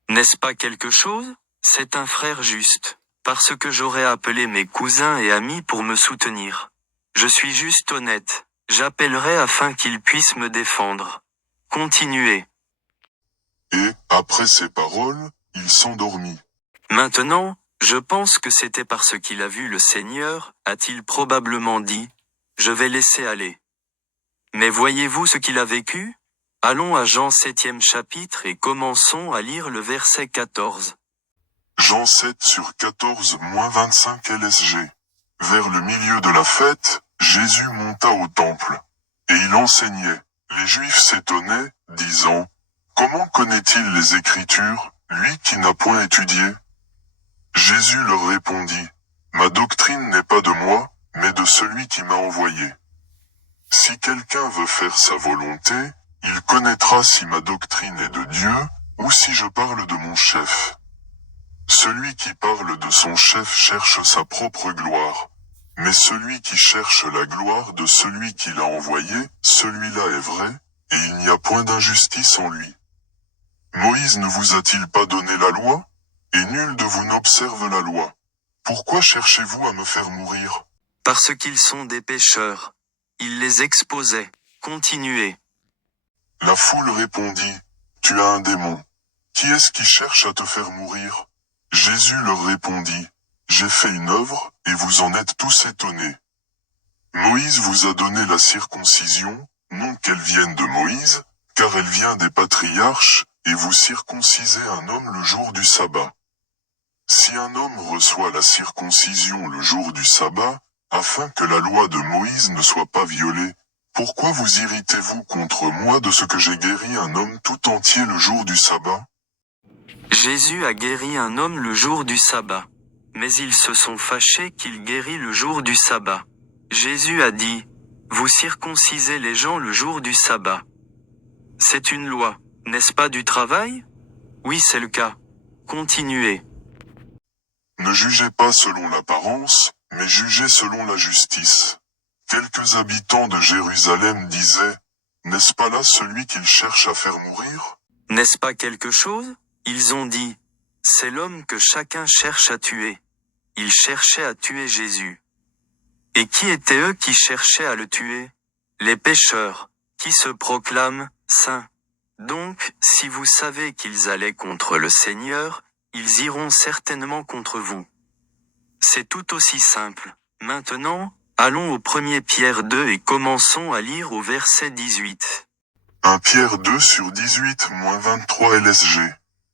N'est-ce pas quelque chose? C'est un frère juste. Parce que j'aurais appelé mes cousins et amis pour me soutenir. Je suis juste honnête. J'appellerai afin qu'ils puissent me défendre. Continuez. Et, après ces paroles, il s'endormit. Maintenant, je pense que c'était parce qu'il a vu le Seigneur, a-t-il probablement dit, je vais laisser aller. Mais voyez-vous ce qu'il a vécu? Allons à Jean 7e chapitre et commençons à lire le verset 14. Jean 7/14-25 LSG. Vers le milieu de la fête, Jésus monta au temple. Et il enseignait. Les Juifs s'étonnaient, disant, Comment connaît-il les Écritures, lui qui n'a point étudié? Jésus leur répondit, Ma doctrine n'est pas de moi, mais de celui qui m'a envoyé. Si quelqu'un veut faire sa volonté, il connaîtra si ma doctrine est de Dieu, ou si je parle de mon chef. Celui qui parle de son chef cherche sa propre gloire. Mais celui qui cherche la gloire de celui qui l'a envoyé, celui-là est vrai, et il n'y a point d'injustice en lui. Moïse ne vous a-t-il pas donné la loi? Et nul de vous n'observe la loi. Pourquoi cherchez-vous à me faire mourir? Parce qu'ils sont des pécheurs. Il les exposait. Continuez. La foule répondit, Tu as un démon. Qui est-ce qui cherche à te faire mourir? Jésus leur répondit, J'ai fait une œuvre, et vous en êtes tous étonnés. Moïse vous a donné la circoncision, non qu'elle vienne de Moïse, car elle vient des patriarches, et vous circoncisez un homme le jour du sabbat. Si un homme reçoit la circoncision le jour du sabbat, afin que la loi de Moïse ne soit pas violée, pourquoi vous irritez-vous contre moi de ce que j'ai guéri un homme tout entier le jour du sabbat? Jésus a guéri un homme le jour du sabbat. Mais ils se sont fâchés qu'il guérit le jour du sabbat. Jésus a dit, vous circoncisez les gens le jour du sabbat. C'est une loi, n'est-ce pas du travail? Oui, c'est le cas. Continuez. Ne jugez pas selon l'apparence, mais jugez selon la justice. Quelques habitants de Jérusalem disaient, N'est-ce pas là celui qu'ils cherchent à faire mourir? N'est-ce pas quelque chose? Ils ont dit, c'est l'homme que chacun cherche à tuer. Ils cherchaient à tuer Jésus. Et qui étaient eux qui cherchaient à le tuer? Les pécheurs, qui se proclament saints. Donc, si vous savez qu'ils allaient contre le Seigneur, ils iront certainement contre vous. C'est tout aussi simple. Maintenant, allons au 1er Pierre 2 et commençons à lire au verset 18. 1 Pierre 2 sur 18-23 LSG.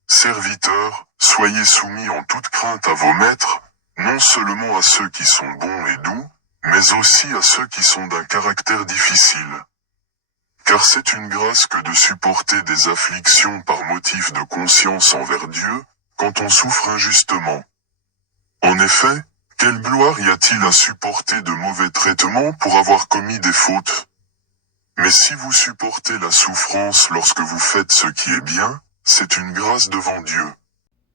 Serviteurs, soyez soumis en toute crainte à vos maîtres, non seulement à ceux qui sont bons et doux, mais aussi à ceux qui sont d'un caractère difficile. Car c'est une grâce que de supporter des afflictions par motif de conscience envers Dieu, quand on souffre injustement. En effet, quelle gloire y a-t-il à supporter de mauvais traitements pour avoir commis des fautes? Mais si vous supportez la souffrance lorsque vous faites ce qui est bien, c'est une grâce devant Dieu.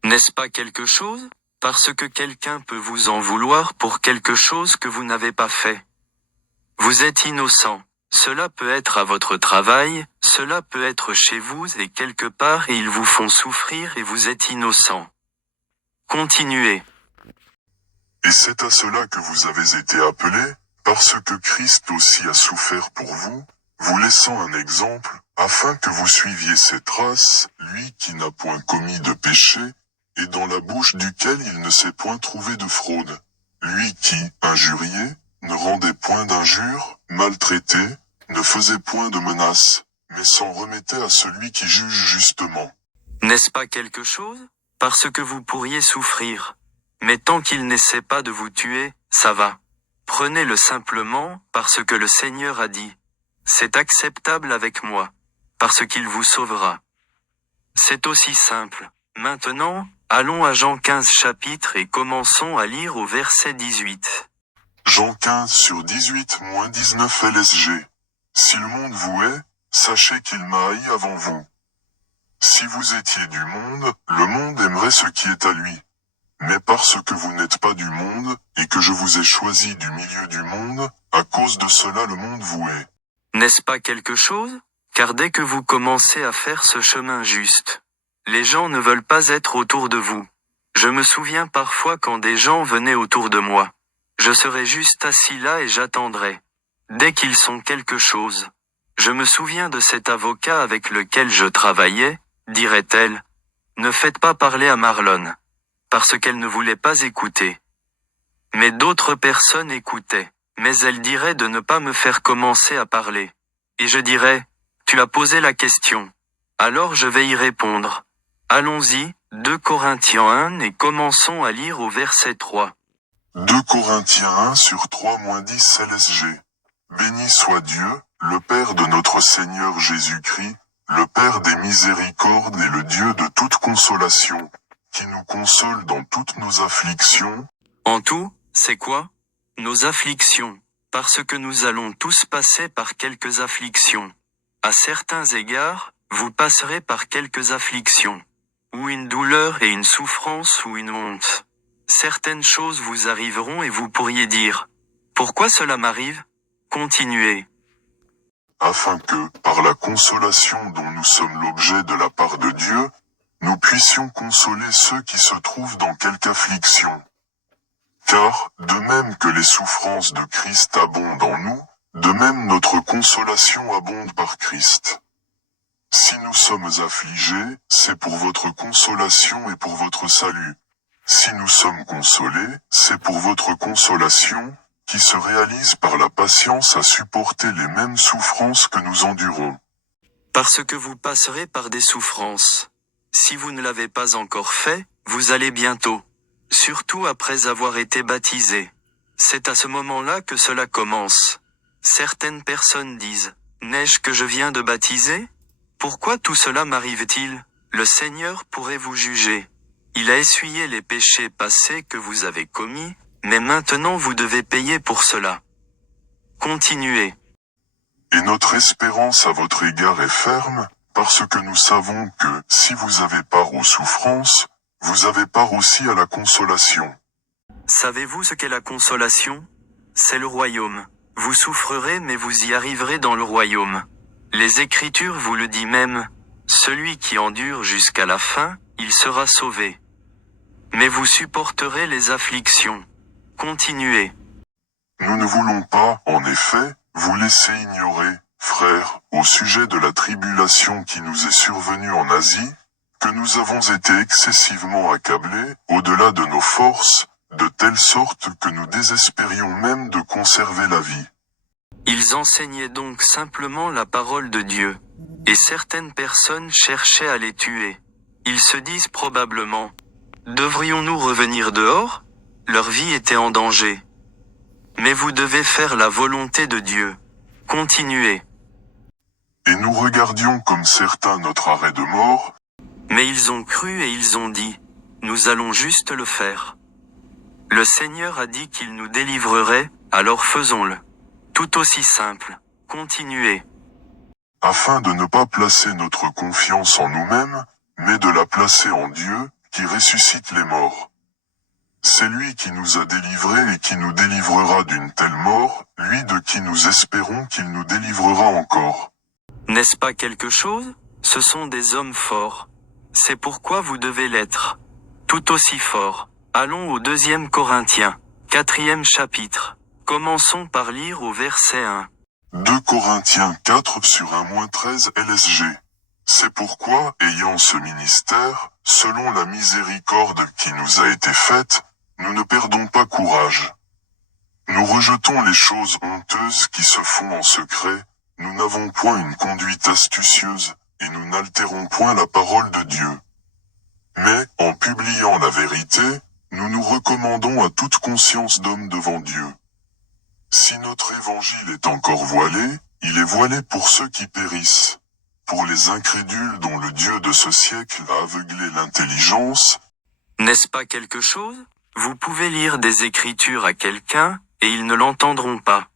N'est-ce pas quelque chose? Parce que quelqu'un peut vous en vouloir pour quelque chose que vous n'avez pas fait. Vous êtes innocent. Cela peut être à votre travail, cela peut être chez vous et quelque part et ils vous font souffrir et vous êtes innocent. Continuez. Et c'est à cela que vous avez été appelés, parce que Christ aussi a souffert pour vous, vous laissant un exemple, afin que vous suiviez ses traces, lui qui n'a point commis de péché, et dans la bouche duquel il ne s'est point trouvé de fraude. Lui qui, injurié, ne rendait point d'injures, maltraité, ne faisait point de menaces, mais s'en remettait à celui qui juge justement. N'est-ce pas quelque chose? Parce que vous pourriez souffrir. Mais tant qu'il n'essaie pas de vous tuer, ça va. Prenez-le simplement, parce que le Seigneur a dit. C'est acceptable avec moi. Parce qu'il vous sauvera. C'est aussi simple. Maintenant, allons à Jean 15 chapitre et commençons à lire au verset 18. Jean 15 sur 18-19 LSG. Si le monde vous hait, sachez qu'il m'a haï avant vous. Si vous étiez du monde, le monde aimerait ce qui est à lui. Mais parce que vous n'êtes pas du monde, et que je vous ai choisi du milieu du monde, à cause de cela le monde vous hait. N'est-ce pas quelque chose? Car dès que vous commencez à faire ce chemin juste, les gens ne veulent pas être autour de vous. Je me souviens parfois quand des gens venaient autour de moi. Je serais juste assis là et j'attendrais. Dès qu'ils sont quelque chose. Je me souviens de cet avocat avec lequel je travaillais, dirait-elle. Ne faites pas parler à Marlon. Parce qu'elle ne voulait pas écouter. Mais d'autres personnes écoutaient. Mais elle dirait de ne pas me faire commencer à parler. Et je dirais, tu as posé la question. Alors je vais y répondre. Allons-y, 2 Corinthiens 1 et commençons à lire au verset 3. 2 Corinthiens 1 sur 3-10 LSG. Béni soit Dieu, le Père de notre Seigneur Jésus-Christ, le Père des miséricordes et le Dieu de toute consolation, qui nous console dans toutes nos afflictions. En tout, c'est quoi? Nos afflictions. Parce que nous allons tous passer par quelques afflictions. À certains égards, vous passerez par quelques afflictions. Ou une douleur et une souffrance ou une honte. Certaines choses vous arriveront et vous pourriez dire, pourquoi cela m'arrive? Continuez. Afin que, par la consolation dont nous sommes l'objet de la part de Dieu, nous puissions consoler ceux qui se trouvent dans quelque affliction. Car, de même que les souffrances de Christ abondent en nous, de même notre consolation abonde par Christ. Si nous sommes affligés, c'est pour votre consolation et pour votre salut. Si nous sommes consolés, c'est pour votre consolation, qui se réalise par la patience à supporter les mêmes souffrances que nous endurons. Parce que vous passerez par des souffrances. Si vous ne l'avez pas encore fait, vous allez bientôt. Surtout après avoir été baptisé. C'est à ce moment-là que cela commence. Certaines personnes disent, n'ai-je que je viens de baptiser? Pourquoi tout cela m'arrive-t-il? Le Seigneur pourrait vous juger. Il a essuyé les péchés passés que vous avez commis, mais maintenant vous devez payer pour cela. Continuez. Et notre espérance à votre égard est ferme, parce que nous savons que, si vous avez part aux souffrances, vous avez part aussi à la consolation. Savez-vous ce qu'est la consolation? C'est le royaume. Vous souffrerez mais vous y arriverez dans le royaume. Les Écritures vous le disent même, celui qui endure jusqu'à la fin, il sera sauvé. Mais vous supporterez les afflictions. Continuez. Nous ne voulons pas, en effet, vous laisser ignorer, frères, au sujet de la tribulation qui nous est survenue en Asie, que nous avons été excessivement accablés, au-delà de nos forces, de telle sorte que nous désespérions même de conserver la vie. Ils enseignaient donc simplement la parole de Dieu. Et certaines personnes cherchaient à les tuer. Ils se disent probablement, devrions-nous revenir dehors? Leur vie était en danger. Mais vous devez faire la volonté de Dieu. Continuez. Et nous regardions comme certains notre arrêt de mort, Mais ils ont cru et ils ont dit, nous allons juste le faire. Le Seigneur a dit qu'il nous délivrerait, alors faisons-le. Tout aussi simple. Continuez. afin de ne pas placer notre confiance en nous-mêmes, mais de la placer en Dieu, qui ressuscite les morts. C'est lui qui nous a délivrés et qui nous délivrera d'une telle mort, lui de qui nous espérons qu'il nous délivrera encore. N'est-ce pas quelque chose? Ce sont des hommes forts. C'est pourquoi vous devez l'être. Tout aussi forts. Allons au 2 Corinthiens, 4e chapitre. Commençons par lire au verset 1. 2 Corinthiens 4 sur 1-13 LSG. C'est pourquoi, ayant ce ministère, selon la miséricorde qui nous a été faite, nous ne perdons pas courage. Nous rejetons les choses honteuses qui se font en secret, nous n'avons point une conduite astucieuse, et nous n'altérons point la parole de Dieu. Mais, en publiant la vérité, nous nous recommandons à toute conscience d'homme devant Dieu. Si notre évangile est encore voilé, il est voilé pour ceux qui périssent. Pour les incrédules dont le Dieu de ce siècle a aveuglé l'intelligence. N'est-ce pas quelque chose? Vous pouvez lire des Écritures à quelqu'un, et ils ne l'entendront pas.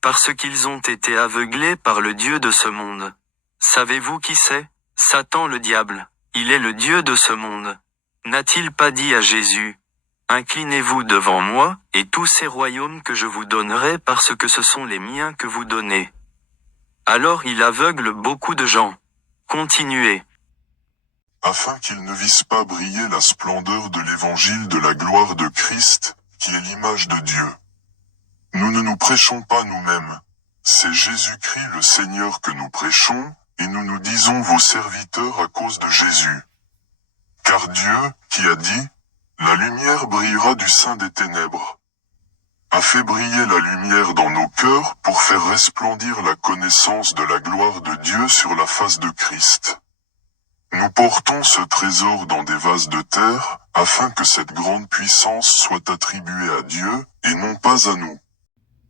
Parce qu'ils ont été aveuglés par le Dieu de ce monde. Savez-vous qui c'est? Satan le diable. Il est le Dieu de ce monde. N'a-t-il pas dit à Jésus, « Inclinez-vous devant moi, et tous ces royaumes que je vous donnerai parce que ce sont les miens que vous donnez. » Alors il aveugle beaucoup de gens. Continuez. Afin qu'ils ne vissent pas briller la splendeur de l'évangile de la gloire de Christ, qui est l'image de Dieu. Nous ne nous prêchons pas nous-mêmes. C'est Jésus-Christ le Seigneur que nous prêchons, et nous nous disons vos serviteurs à cause de Jésus. Car Dieu, qui a dit, « La lumière brillera du sein des ténèbres », a fait briller la lumière dans nos cœurs pour faire resplendir la connaissance de la gloire de Dieu sur la face de Christ. Nous portons ce trésor dans des vases de terre, afin que cette grande puissance soit attribuée à Dieu, et non pas à nous.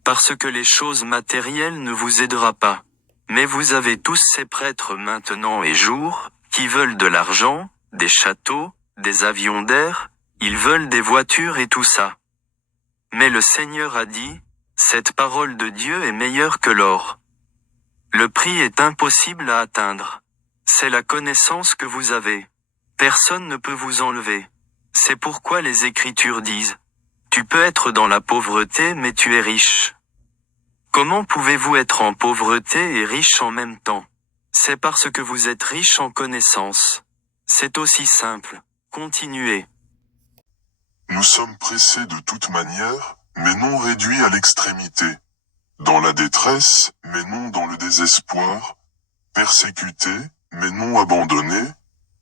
Parce que les choses matérielles ne vous aidera pas. Mais vous avez tous ces prêtres maintenant et jour, qui veulent de l'argent, des châteaux, des avions d'air, ils veulent des voitures et tout ça. Mais le Seigneur a dit, cette parole de Dieu est meilleure que l'or. Le prix est impossible à atteindre. C'est la connaissance que vous avez. Personne ne peut vous enlever. C'est pourquoi les Écritures disent, tu peux être dans la pauvreté mais tu es riche. Comment pouvez-vous être en pauvreté et riche en même temps? C'est parce que vous êtes riche en connaissance. C'est aussi simple. Continuez. Nous sommes pressés de toute manière, mais non réduits à l'extrémité. Dans la détresse, mais non dans le désespoir. Persécutés, mais non abandonnés.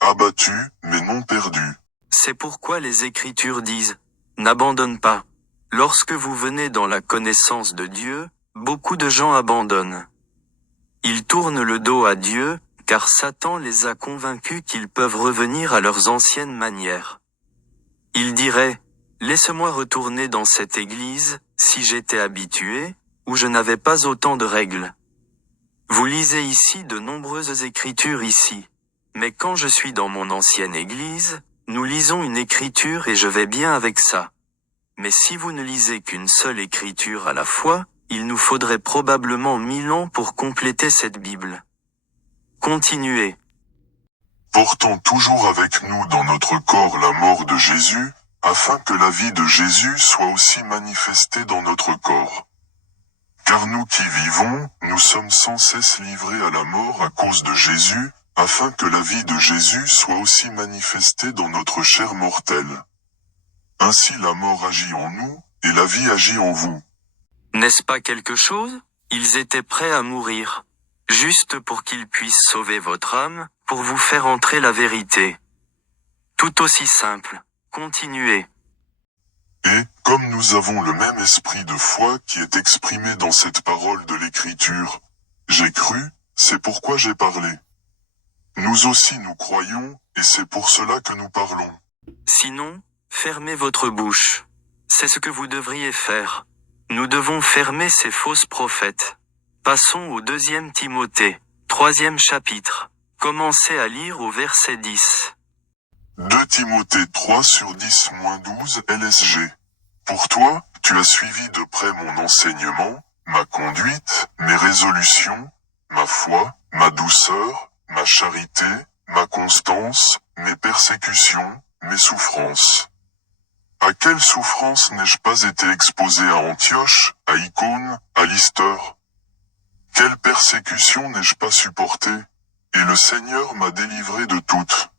Abattus, mais non perdus. C'est pourquoi les Écritures disent, n'abandonne pas. Lorsque vous venez dans la connaissance de Dieu, beaucoup de gens abandonnent. Ils tournent le dos à Dieu, car Satan les a convaincus qu'ils peuvent revenir à leurs anciennes manières. Ils diraient, laisse-moi retourner dans cette église, si j'étais habitué, où je n'avais pas autant de règles. Vous lisez ici de nombreuses écritures ici. Mais quand je suis dans mon ancienne église, nous lisons une écriture et je vais bien avec ça. Mais si vous ne lisez qu'une seule écriture à la fois, il nous faudrait probablement 1000 ans pour compléter cette Bible. Continuez. Portons toujours avec nous dans notre corps la mort de Jésus, afin que la vie de Jésus soit aussi manifestée dans notre corps. Car nous qui vivons, nous sommes sans cesse livrés à la mort à cause de Jésus, afin que la vie de Jésus soit aussi manifestée dans notre chair mortelle. Ainsi la mort agit en nous, et la vie agit en vous. N'est-ce pas quelque chose? Ils étaient prêts à mourir. Juste pour qu'ils puissent sauver votre âme, pour vous faire entrer la vérité. Tout aussi simple. Continuez. Et, comme nous avons le même esprit de foi qui est exprimé dans cette parole de l'Écriture, j'ai cru, c'est pourquoi j'ai parlé. Nous aussi nous croyons, et c'est pour cela que nous parlons. Sinon, fermez votre bouche. C'est ce que vous devriez faire. Nous devons fermer ces fausses prophètes. Passons au 2 Timothée, 3e chapitre. Commencez à lire au verset 10. 2 Timothée 3/10-12 LSG. Pour toi, tu as suivi de près mon enseignement, ma conduite, mes résolutions, ma foi, ma douceur, ma charité, ma constance, mes persécutions, mes souffrances. À quelle souffrance n'ai-je pas été exposé à Antioche, à Icône, à Lystre? Quelle persécution n'ai-je pas supporté? Et le Seigneur m'a délivré de toutes.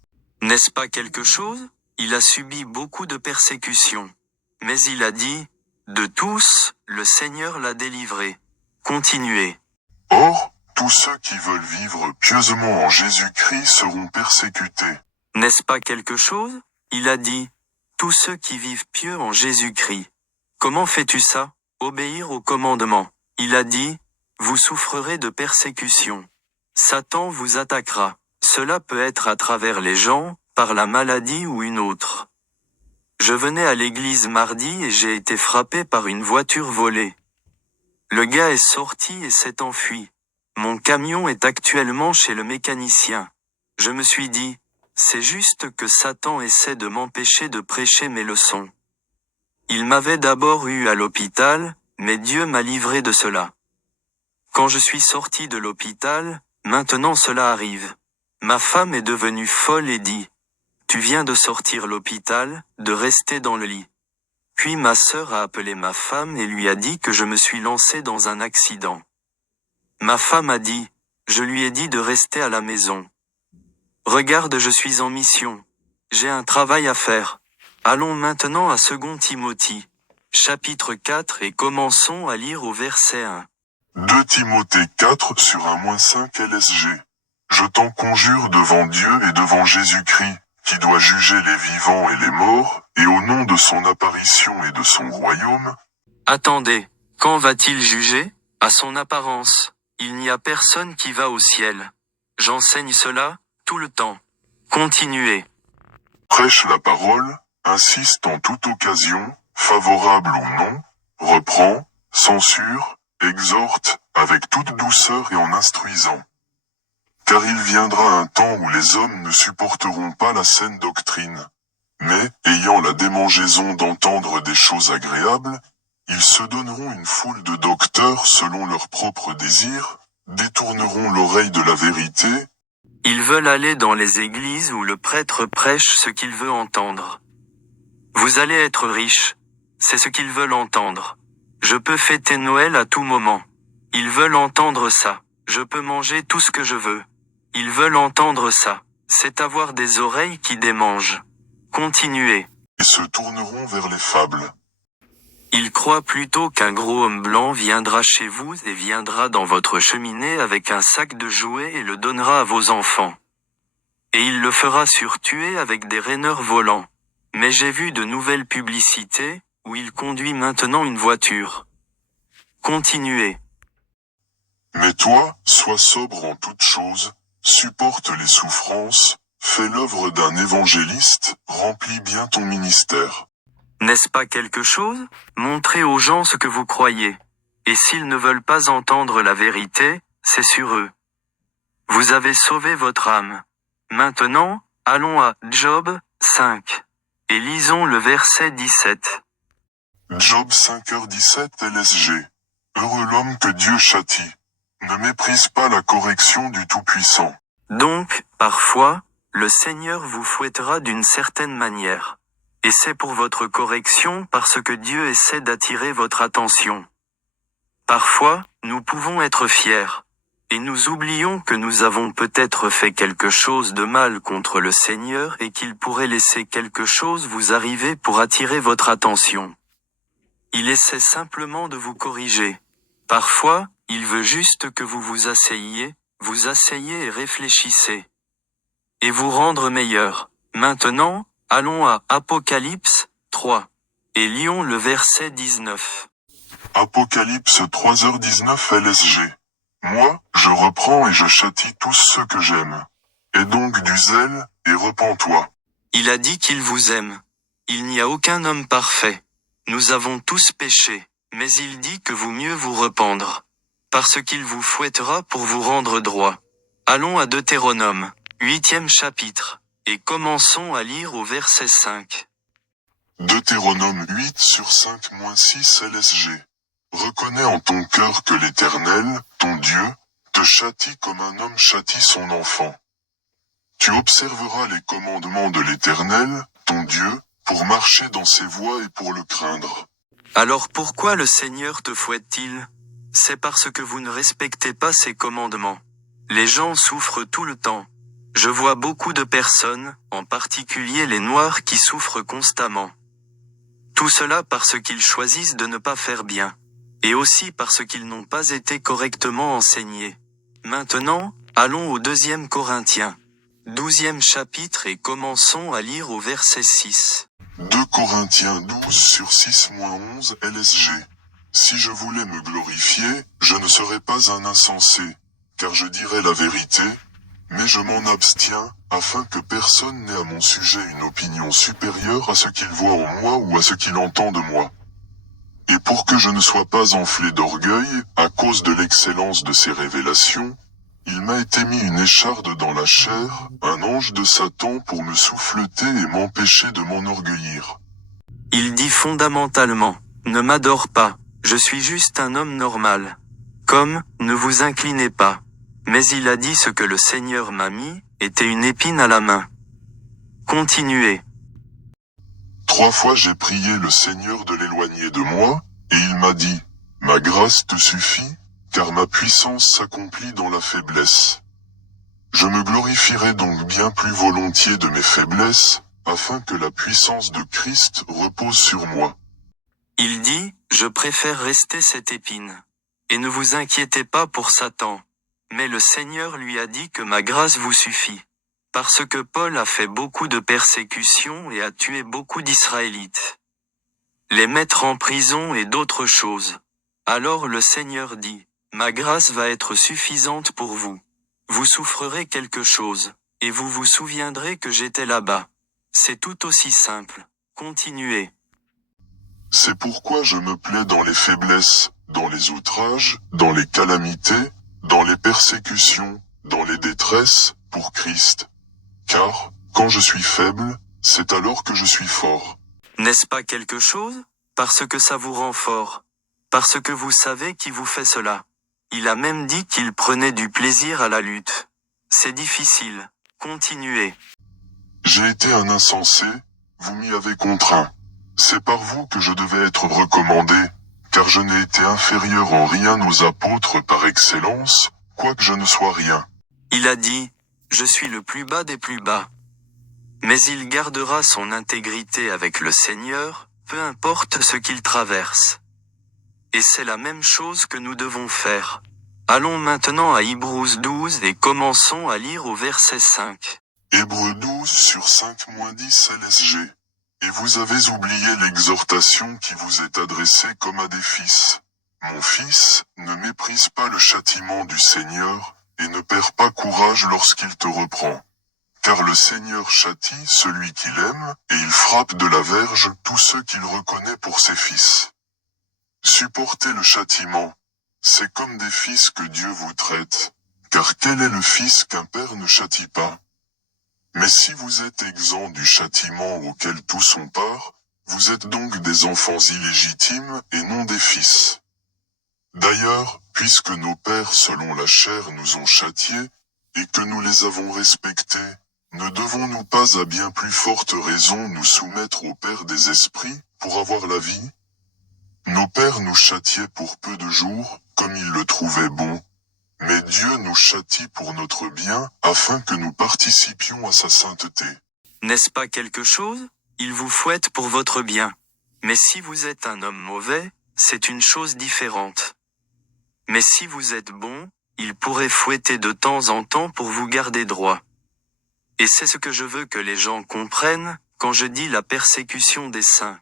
N'est-ce pas quelque chose? Il a subi beaucoup de persécutions. Mais il a dit, de tous, le Seigneur l'a délivré. Continuez. Or, tous ceux qui veulent vivre pieusement en Jésus-Christ seront persécutés. N'est-ce pas quelque chose? Il a dit, tous ceux qui vivent pieux en Jésus-Christ. Comment fais-tu ça? Obéir au commandement. Il a dit, vous souffrerez de persécution. Satan vous attaquera. Cela peut être à travers les gens, par la maladie ou une autre. Je venais à l'église mardi et j'ai été frappé par une voiture volée. Le gars est sorti et s'est enfui. Mon camion est actuellement chez le mécanicien. Je me suis dit, c'est juste que Satan essaie de m'empêcher de prêcher mes leçons. Il m'avait d'abord eu à l'hôpital, mais Dieu m'a livré de cela. Quand je suis sorti de l'hôpital, maintenant cela arrive. Ma femme est devenue folle et dit, tu viens de sortir l'hôpital, de rester dans le lit. Puis ma sœur a appelé ma femme et lui a dit que je me suis lancé dans un accident. Ma femme a dit, je lui ai dit de rester à la maison. Regarde, je suis en mission. J'ai un travail à faire. Allons maintenant à 2 Timothée, chapitre 4 et commençons à lire au verset 1. 2 Timothée 4/5 LSG. Je t'en conjure devant Dieu et devant Jésus-Christ, qui doit juger les vivants et les morts, et au nom de son apparition et de son royaume. Attendez, quand va-t-il juger? À son apparence. Il n'y a personne qui va au ciel. J'enseigne cela, tout le temps. Continuez. Prêche la parole, insiste en toute occasion, favorable ou non, reprend, censure, exhorte, avec toute douceur et en instruisant. Car il viendra un temps où les hommes ne supporteront pas la saine doctrine. Mais, ayant la démangeaison d'entendre des choses agréables, ils se donneront une foule de docteurs selon leurs propres désirs, détourneront l'oreille de la vérité. Ils veulent aller dans les églises où le prêtre prêche ce qu'il veut entendre. Vous allez être riche. C'est ce qu'ils veulent entendre. Je peux fêter Noël à tout moment. Ils veulent entendre ça. Je peux manger tout ce que je veux. Ils veulent entendre ça. C'est avoir des oreilles qui démangent. Continuez. Et se tourneront vers les fables. Ils croient plutôt qu'un gros homme blanc viendra chez vous et viendra dans votre cheminée avec un sac de jouets et le donnera à vos enfants. Et il le fera surtuer avec des raineurs volants. Mais j'ai vu de nouvelles publicités, où il conduit maintenant une voiture. Continuez. Mais toi, sois sobre en toutes choses, supporte les souffrances, fais l'œuvre d'un évangéliste, remplis bien ton ministère. N'est-ce pas quelque chose? Montrez aux gens ce que vous croyez. Et s'ils ne veulent pas entendre la vérité, c'est sur eux. Vous avez sauvé votre âme. Maintenant, allons à Job 5. Et lisons le verset 17. Job 5h17 LSG. Heureux l'homme que Dieu châtie. Ne méprise pas la correction du Tout-Puissant. Donc, parfois, le Seigneur vous fouettera d'une certaine manière. Et c'est pour votre correction parce que Dieu essaie d'attirer votre attention. Parfois, nous pouvons être fiers. Et nous oublions que nous avons peut-être fait quelque chose de mal contre le Seigneur et qu'il pourrait laisser quelque chose vous arriver pour attirer votre attention. Il essaie simplement de vous corriger. Parfois, il veut juste que vous vous asseyez et réfléchissez. et vous rendre meilleur. Maintenant, allons à Apocalypse 3. Et lions le verset 19. Apocalypse 3h19 LSG. Moi, je reprends et je châtie tous ceux que j'aime. Aie donc du zèle, et repens-toi. Il a dit qu'il vous aime. Il n'y a aucun homme parfait. Nous avons tous péché, mais il dit que vaut mieux vous rependre. Parce qu'il vous fouettera pour vous rendre droit. Allons à Deutéronome, 8e chapitre, et commençons à lire au verset 5. Deutéronome 8/5-6 LSG. Reconnais en ton cœur que l'Éternel, ton Dieu, te châtie comme un homme châtie son enfant. Tu observeras les commandements de l'Éternel, ton Dieu, pour marcher dans ses voies et pour le craindre. Alors pourquoi le Seigneur te fouette-t-il? C'est parce que vous ne respectez pas ses commandements. Les gens souffrent tout le temps. Je vois beaucoup de personnes, en particulier les Noirs qui souffrent constamment. Tout cela parce qu'ils choisissent de ne pas faire bien. Et aussi parce qu'ils n'ont pas été correctement enseignés. Maintenant, allons au 2e Corinthiens. 12e chapitre et commençons à lire au verset 6. 2 Corinthiens 12/6-11 LSG. Si je voulais me glorifier, je ne serais pas un insensé, car je dirais la vérité, mais je m'en abstiens, afin que personne n'ait à mon sujet une opinion supérieure à ce qu'il voit en moi ou à ce qu'il entend de moi. Et pour que je ne sois pas enflé d'orgueil, à cause de l'excellence de ces révélations, il m'a été mis une écharde dans la chair, un ange de Satan pour me souffleter et m'empêcher de m'enorgueillir. Il dit fondamentalement, ne m'adore pas, je suis juste un homme normal. Comme, ne vous inclinez pas. Mais il a dit ce que le Seigneur m'a mis, était une épine à la main. Continuez. 3 fois j'ai prié le Seigneur de l'éloigner de moi, et il m'a dit, ma grâce te suffit, car ma puissance s'accomplit dans la faiblesse. Je me glorifierai donc bien plus volontiers de mes faiblesses, afin que la puissance de Christ repose sur moi. Il dit, je préfère rester cette épine. Et ne vous inquiétez pas pour Satan. Mais le Seigneur lui a dit que ma grâce vous suffit. Parce que Paul a fait beaucoup de persécutions et a tué beaucoup d'Israélites. Les mettre en prison et d'autres choses. Alors le Seigneur dit, ma grâce va être suffisante pour vous. Vous souffrerez quelque chose, et vous vous souviendrez que j'étais là-bas. C'est tout aussi simple. Continuez. C'est pourquoi je me plais dans les faiblesses, dans les outrages, dans les calamités, dans les persécutions, dans les détresses, pour Christ. Car, quand je suis faible, c'est alors que je suis fort. N'est-ce pas quelque chose? Parce que ça vous rend fort. Parce que vous savez qui vous fait cela. Il a même dit qu'il prenait du plaisir à la lutte. C'est difficile. Continuez. J'ai été un insensé, vous m'y avez contraint. C'est par vous que je devais être recommandé, car je n'ai été inférieur en rien aux apôtres par excellence, quoique je ne sois rien. Il a dit, je suis le plus bas des plus bas. Mais il gardera son intégrité avec le Seigneur, peu importe ce qu'il traverse. Et c'est la même chose que nous devons faire. Allons maintenant à Hébreux 12 et commençons à lire au verset 5. Hébreux 12/5-10 LSG. Et vous avez oublié l'exhortation qui vous est adressée comme à des fils. Mon fils, ne méprise pas le châtiment du Seigneur, et ne perds pas courage lorsqu'il te reprend. Car le Seigneur châtie celui qu'il aime, et il frappe de la verge tous ceux qu'il reconnaît pour ses fils. Supportez le châtiment. C'est comme des fils que Dieu vous traite. Car quel est le fils qu'un père ne châtie pas? Mais si vous êtes exempt du châtiment auquel tous ont part, vous êtes donc des enfants illégitimes et non des fils. D'ailleurs, puisque nos pères selon la chair nous ont châtiés, et que nous les avons respectés, ne devons-nous pas à bien plus forte raison nous soumettre au Père des esprits, pour avoir la vie? Nos pères nous châtiaient pour peu de jours, comme ils le trouvaient bon. Mais Dieu nous châtie pour notre bien, afin que nous participions à sa sainteté. N'est-ce pas quelque chose? Il vous fouette pour votre bien. Mais si vous êtes un homme mauvais, c'est une chose différente. Mais si vous êtes bon, il pourrait fouetter de temps en temps pour vous garder droit. Et c'est ce que je veux que les gens comprennent, quand je dis la persécution des saints.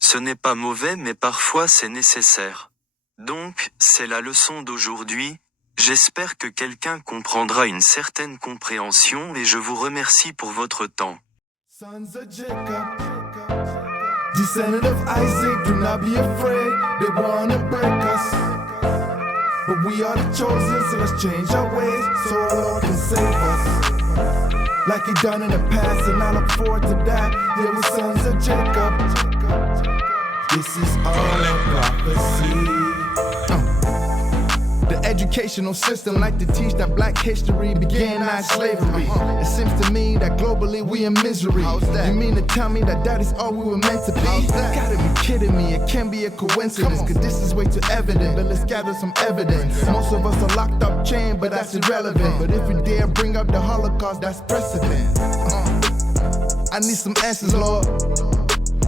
Ce n'est pas mauvais mais parfois c'est nécessaire. Donc, c'est la leçon d'aujourd'hui. J'espère que quelqu'un comprendra une certaine compréhension et je vous remercie pour votre temps. Sons of Jacob, descendant of Isaac, do not be afraid, they wanna break us. But we are the chosen, so let's change our ways, so our Lord can save us. Like he done in the past, and I look forward to that. Yeah, we're sons of Jacob. This is all a prophecy. The educational system like to teach that black history began not slavery. It seems to me that globally we in misery. You mean to tell me that is all we were meant to be? Gotta be kidding me, it can't be a coincidence, cause this is way too evident. But let's gather some evidence. Most of us are locked up chained, but that's irrelevant. But if you dare bring up the Holocaust, that's precedent. I need some answers, Lord.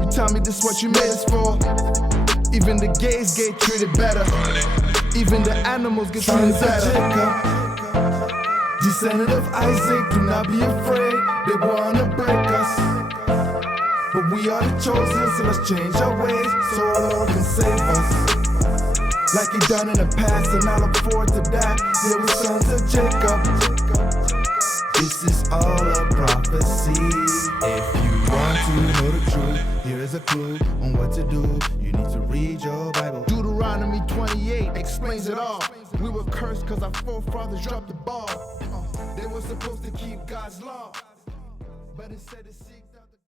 You tell me this what you made us for. Even the gays get treated better. Even the animals get treated better. Jacob, descendant of Isaac, do not be afraid, they wanna break us. But we are the chosen, so let's change our ways, so our Lord can save us. Like he done in the past, and I look forward to that. Yeah, we're sons of Jacob. This is all a prophecy. If you want to know the truth, here is a clue on what to do. You need to read your Bible. Deuteronomy 28 explains it all. We were cursed because our forefathers dropped the ball. They were supposed to keep God's law, but instead it